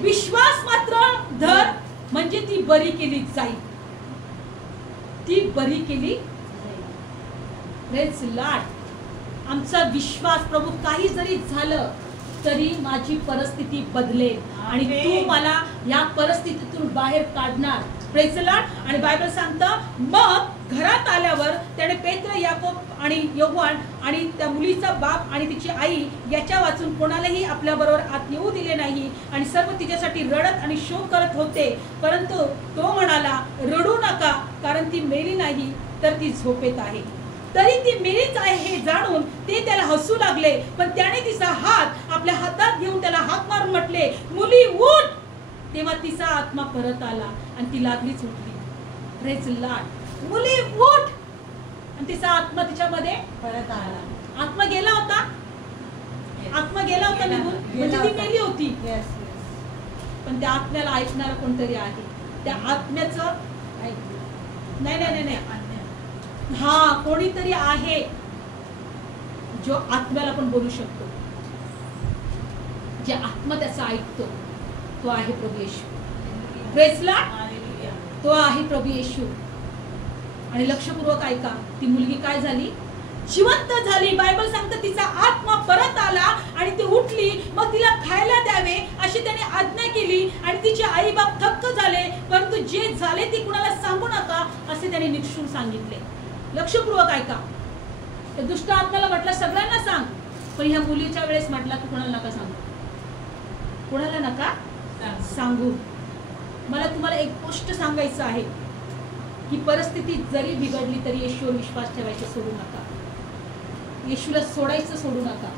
विश्वास मात्र धर, म्हणजे ती बरी केली जाईल. ती बरी केली. Praise Lord. आमचा विश्वास, प्रभू काही जरी झालं तरी माझी परिस्थिती बदलेल आणि तू मला या परिस्थितीतून बाहेर काढणार. Praise Lord. आणि बायबल सांगतं मग घरात आल्यावर त्याने पेत्र, याकोब आणि योहान आणि त्या मुलीचा बाप आणि तिची आई याच्या वाचून कोणालाही आपल्या बरोबर आत येऊ दिले नाही आणि सर्व तिच्यासाठी रडत आणि शोक करत होते. परंतु तो म्हणाला, रडू नका, कारण ती मेली नाही तर ती झोपेत आहे. तरी ती मेलीच आहे हे जाणून ते त्याला हसू लागले. पण त्याने तिचा हात आपल्या हातात घेऊन त्याला हाक मारून म्हटले, मुली उठ. तेव्हा तिचा आत्मा परत आला आणि ती लागलीच उठली. Praise Lord. मुली उठ. आणि तिचा आत्मा तिच्यामध्ये परत आला. आत्मा गेला होता, आत्मा गेला होता निघून, म्हणजे ती मेली होती. पण त्या आत्म्याला ऐकणारा कोणतरी आहे. त्या आत्म्याचं नाही नाही नाही हा कोणीतरी आहे जो आत्म्याला पण बोलू शकतो. जे आत्मा त्याचा ऐकतो तो आहे प्रभू येशू. Praise Lord. तो आहे प्रभू येशू. आणि लक्षपूर्वक ऐका, ती मुलगी काय झाली? जिवंत झाली. बायबल सांगतं तिचा आत्मा परत आला आणि ती उठली. मग तिला खायला द्यावे अशी त्याने आज्ञा केली आणि तिचे आई बाप थक्क झाले. परंतु जे झाले ते कुणाला सांगू नका असे त्याने निक्षून सांगितले. लक्षपूर्वक ऐका. त्या दुष्ट आत्म्याला म्हटलं सगळ्यांना सांग, पण ह्या मुलीच्या वेळेस म्हटला की कुणाला नका सांगू, कुणाला नका सांगू. मला तुम्हाला एक गोष्ट सांगायचं आहे की परिस्थिती जरी बिघडली तरी येशूवर विश्वास ठेवायचा सोडू नका. येशूला सोडायचं सोडू नका.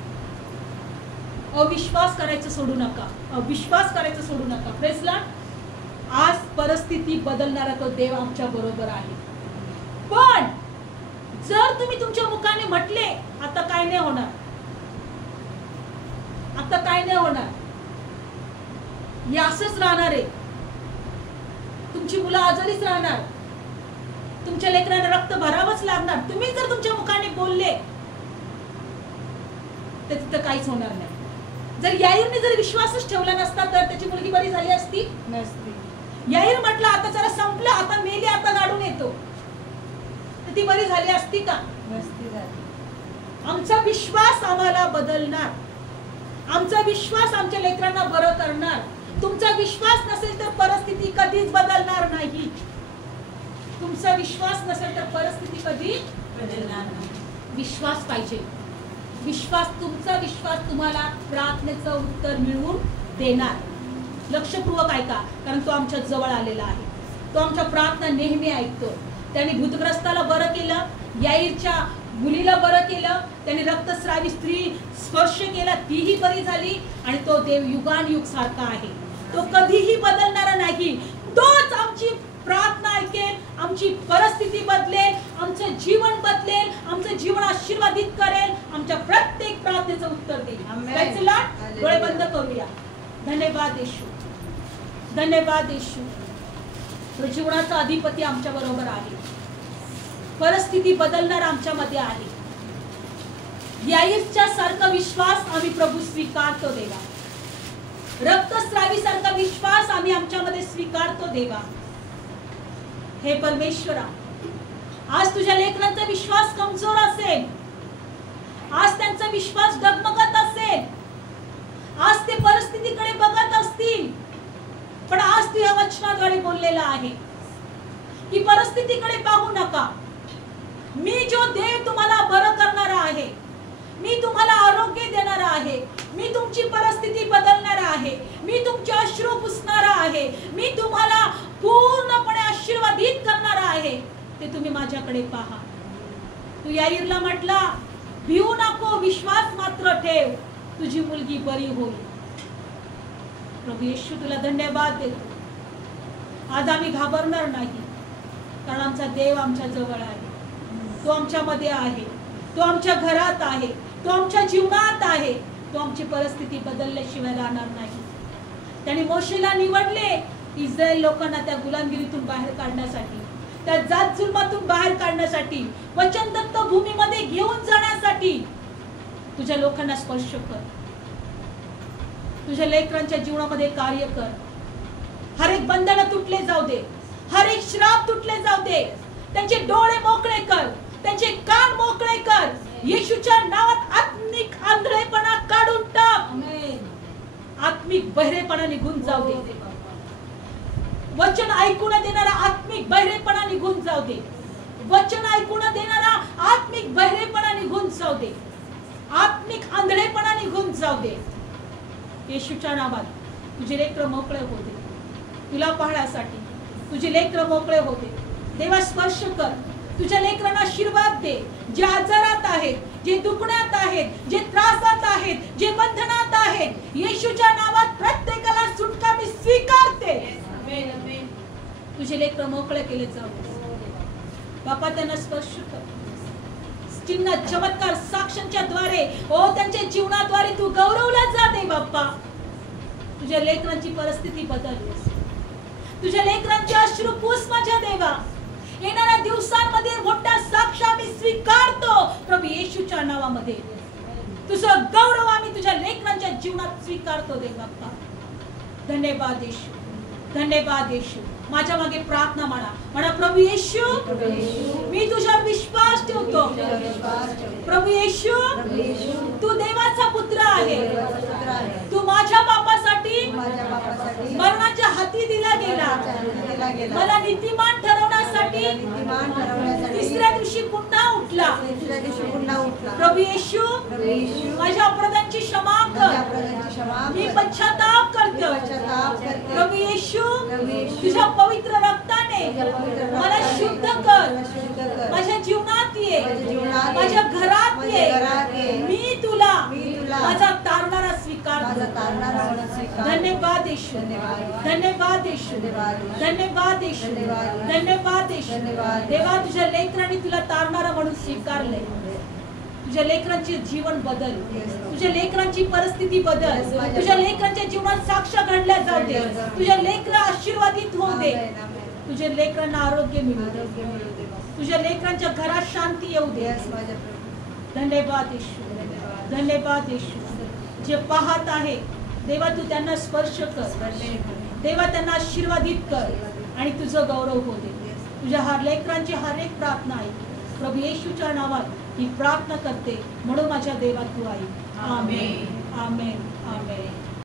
अविश्वास करायचं सोडू नका. अविश्वास करायचं सोडू नका. Praise Lord. आज परिस्थिती बदलणारा तो देव आमच्या बरोबर आहे. पण जर तुम्ही तुमच्या मुखाने म्हटले आता काय नाही होणार, आता काय नाही होणार, हे असंच राहणार आहे, तुमची मुलं आजारीच राहणार, तुमच्या लेकरांना रक्त भरावंच लागणार, तुम्ही जर तुमच्या मुखाने बोलले तर तिथं काहीच होणार नाही. जर याईरने जर विश्वासच ठेवला नसता तर त्याची मुलगी बरी झाली असती नसती. याईर म्हटलं आता जरा संपलं, आता मेली, आता गाडून येतो, तर ती बरी झाली असती का? नसती झाली. आमचा विश्वास आम्हाला बदलणार. आमचा विश्वास आमच्या लेकरांना बरं करणार. तुमचा विश्वास नसेल तर परिस्थिती कधीच बदलणार नाही. तुमचा विश्वास नसेल तर परिस्थिती कधी बदलणार नाही. विश्वास पाहिजे. विश्वास, तुमचा विश्वास तुम्हाला प्रार्थनेचं उत्तर मिळवून देणार. लक्षपूर्वक ऐका, कारण तो आमच्या जवळ आलेला आहे. तो आमच्या प्रार्थना नेहमी ऐकतो. त्याने भूतग्रस्ताला बरं केलं, याईरच्या मुलीला बरं केलं, त्याने रक्तस्रावी स्त्री स्पर्श केला, तीही बरी झाली. आणि तो देव युगानयुग सारखा आहे, तो कधीही बदलणारा नाही. तोच आमची प्रार्थना ऐकेल, आमची परिस्थिती बदलेल, आमचं जीवन बदलेल, आमचं जीवन आशीर्वादित करेल, आमच्या प्रत्येक प्रार्थनेचं उत्तर देईल. Praise the Lord. डोळे बंद करूया. धन्यवाद येशू, धन्यवाद येशू. तो जीवनाचा अधिपती आमच्या बरोबर आहे, परिस्थिती बदलणार आमच्यामध्ये आहे. याईरच्या सारखा विश्वास आम्ही प्रभू स्वीकारतो देवा. रक्तस्रावी सारखा विश्वास आम्ही आमच्यामध्ये स्वीकारतो देवा. हे परमेश्वरा, आज तुझ्या लेकरांचा विश्वास कमजोर असेल, आज त्यांचा विश्वास डगमगत असेल, आज ते परिस्थितीकडे बघत असतील, पण आज तू या वचनाद्वारे बोललेला आहे की परिस्थितीकडे पाहू नका. मी जो देव तुम्हाला बरं करणारा आहे, मी तुम्हाला आरोग्य देणारा आहे, मी तुमची परिस्थिती बदलणारा आहे, मी तुमचे अश्रू पुसणारा आहे, मी तुम्हाला पूर्णपणे आशीर्वादित करणारा आहे, ते तुम्ही माझ्याकडे पहा. तू याईरला म्हटला, भिवू नको, विश्वास मात्र ठेव, तुझी मुलगी बरी होईल. प्रभू येशू, तुला धन्यवाद देतो. आज आम्ही घाबरणार नाही, कारण आमचा देव आमच्या जवळ आहे, तो आमच्यामध्ये आहे, तो आमच्या घरात आहे, तो आमच्या जीवनात आहे, तो आमची परिस्थिती बदलल्याशिवाय राहणार नाही. त्याने मोशेला निवडले इस्रायल लोकांना त्या गुलामगिरीतून बाहेर काढण्यासाठी, त्या जात जुलमातून बाहेर काढण्यासाठी, वचनदत्त भूमीमध्ये घेऊन जाण्यासाठी. तुझ्या लोकांना स्पर्श कर, तुझ्या लेकरांच्या जीवनामध्ये कार्य कर. हर एक बंधन तुटले जाऊ दे, हर एक श्राप तुटले जाऊ दे, त्यांचे डोळे मोकळे कर, त्यांचे कान मोकळे कर. येशूच्या नावात आत्मिक आंधळेपणा काढून टाक, आत्मिक बहिरेपणा निघून जाऊ दे. वचन ऐकून देणारा आत्मिक बहिरेपणा निघून जाऊ दे, वचन ऐकून देणारा आत्मिक बहिरेपणा निघून जाऊ दे, आत्मिक आंधळेपणा निघून जाऊ दे. येशूच्या नावात तुझे लेकरं मोकळे होते, तुला पाहण्यासाठी तुझे लेकरं मोकळे होते. देवा, स्पर्श कर, तुझ्या लेकरांना आशीर्वाद दे, जे आजारात आहेत, जे दुखण्यात आहेत, जे त्रासात आहेत, जे बंधनात आहेत. येशूच्या नावात प्रत्येकाला सुटका मी स्वीकारते. तुझे लेकरं मोकळे केले जाऊ बापा, त्यांना स्पर्श कर. चिन्ह, चमत्कार, साक्षांच्या द्वारे, ओ त्यांच्या जीवनाद्वारे तू गौरवला जा दे बाप्पा. तुझ्या लेकरांची परिस्थिती बदल, तुझ्या लेकरांचे अश्रू पुस माझ्या देवा. येणाऱ्या दिवसांमध्ये मोठा साक्ष आम्ही स्वीकारतो प्रभू येशूच्या नावामध्ये. तुझं गौरव आम्ही तुझ्या लेकरांच्या जीवनात स्वीकारतो दे बाप्पा. धन्यवाद येशू, धन्यवाद येशू. माझ्या मागे प्रार्थना म्हणा, प्रभू येशू, मी तुझ्यावर विश्वास ठेवतो. प्रभू येशू, तू देवाचा पुत्र आहे, तू माझ्या बापासाठी मरणाच्या हाती दिला गेला, मला नीतिमान ठरवण्यासाठी तिसऱ्या दिवशी पुन्हा उठला. प्रभू येशू, माझ्या अपराधांची क्षमा कर, मी पश्चाताप करतो. प्रभू येशू, तुझ्या पवित्र रक्ताने मला शुद्ध कर, माझ्या जीवनात ये, माझ्या घरात ये. मी तुला माझा तारणारा स्वीकार. धन्यवाद येशू, धन्यवाद येशू, धन्यवाद येशू, धन्यवाद येशू. देवा, तुझ्या लेकरांनी तुला तारणारा म्हणून स्वीकारले. तुझ्या लेकरांचे जीवन बदल, तुझ्या लेकरांची परिस्थिती बदल, तुझ्या लेकरांच्या जीवनात साक्ष घडल्या जाऊ दे, तुझ्या लेकरं आशीर्वादित होऊ दे, तुझ्या लेकरांना आरोग्य मिळू दे, तुझ्या लेकरांच्या घरात शांती येऊ दे. धन्यवाद येशू, धन्यवाद येशू. जे पाहत आहे देवा, तू त्यांना स्पर्श कर देवा, त्यांना आशीर्वादित कर आणि तुझं गौरव होऊ दे. तुझ्या हर लेकरांची हर एक प्रार्थना आहे प्रभू येशूच्या नावात ही प्रार्थना करते, म्हणून माझ्या देवा तू आई. आमेन, आमेन, आमेन.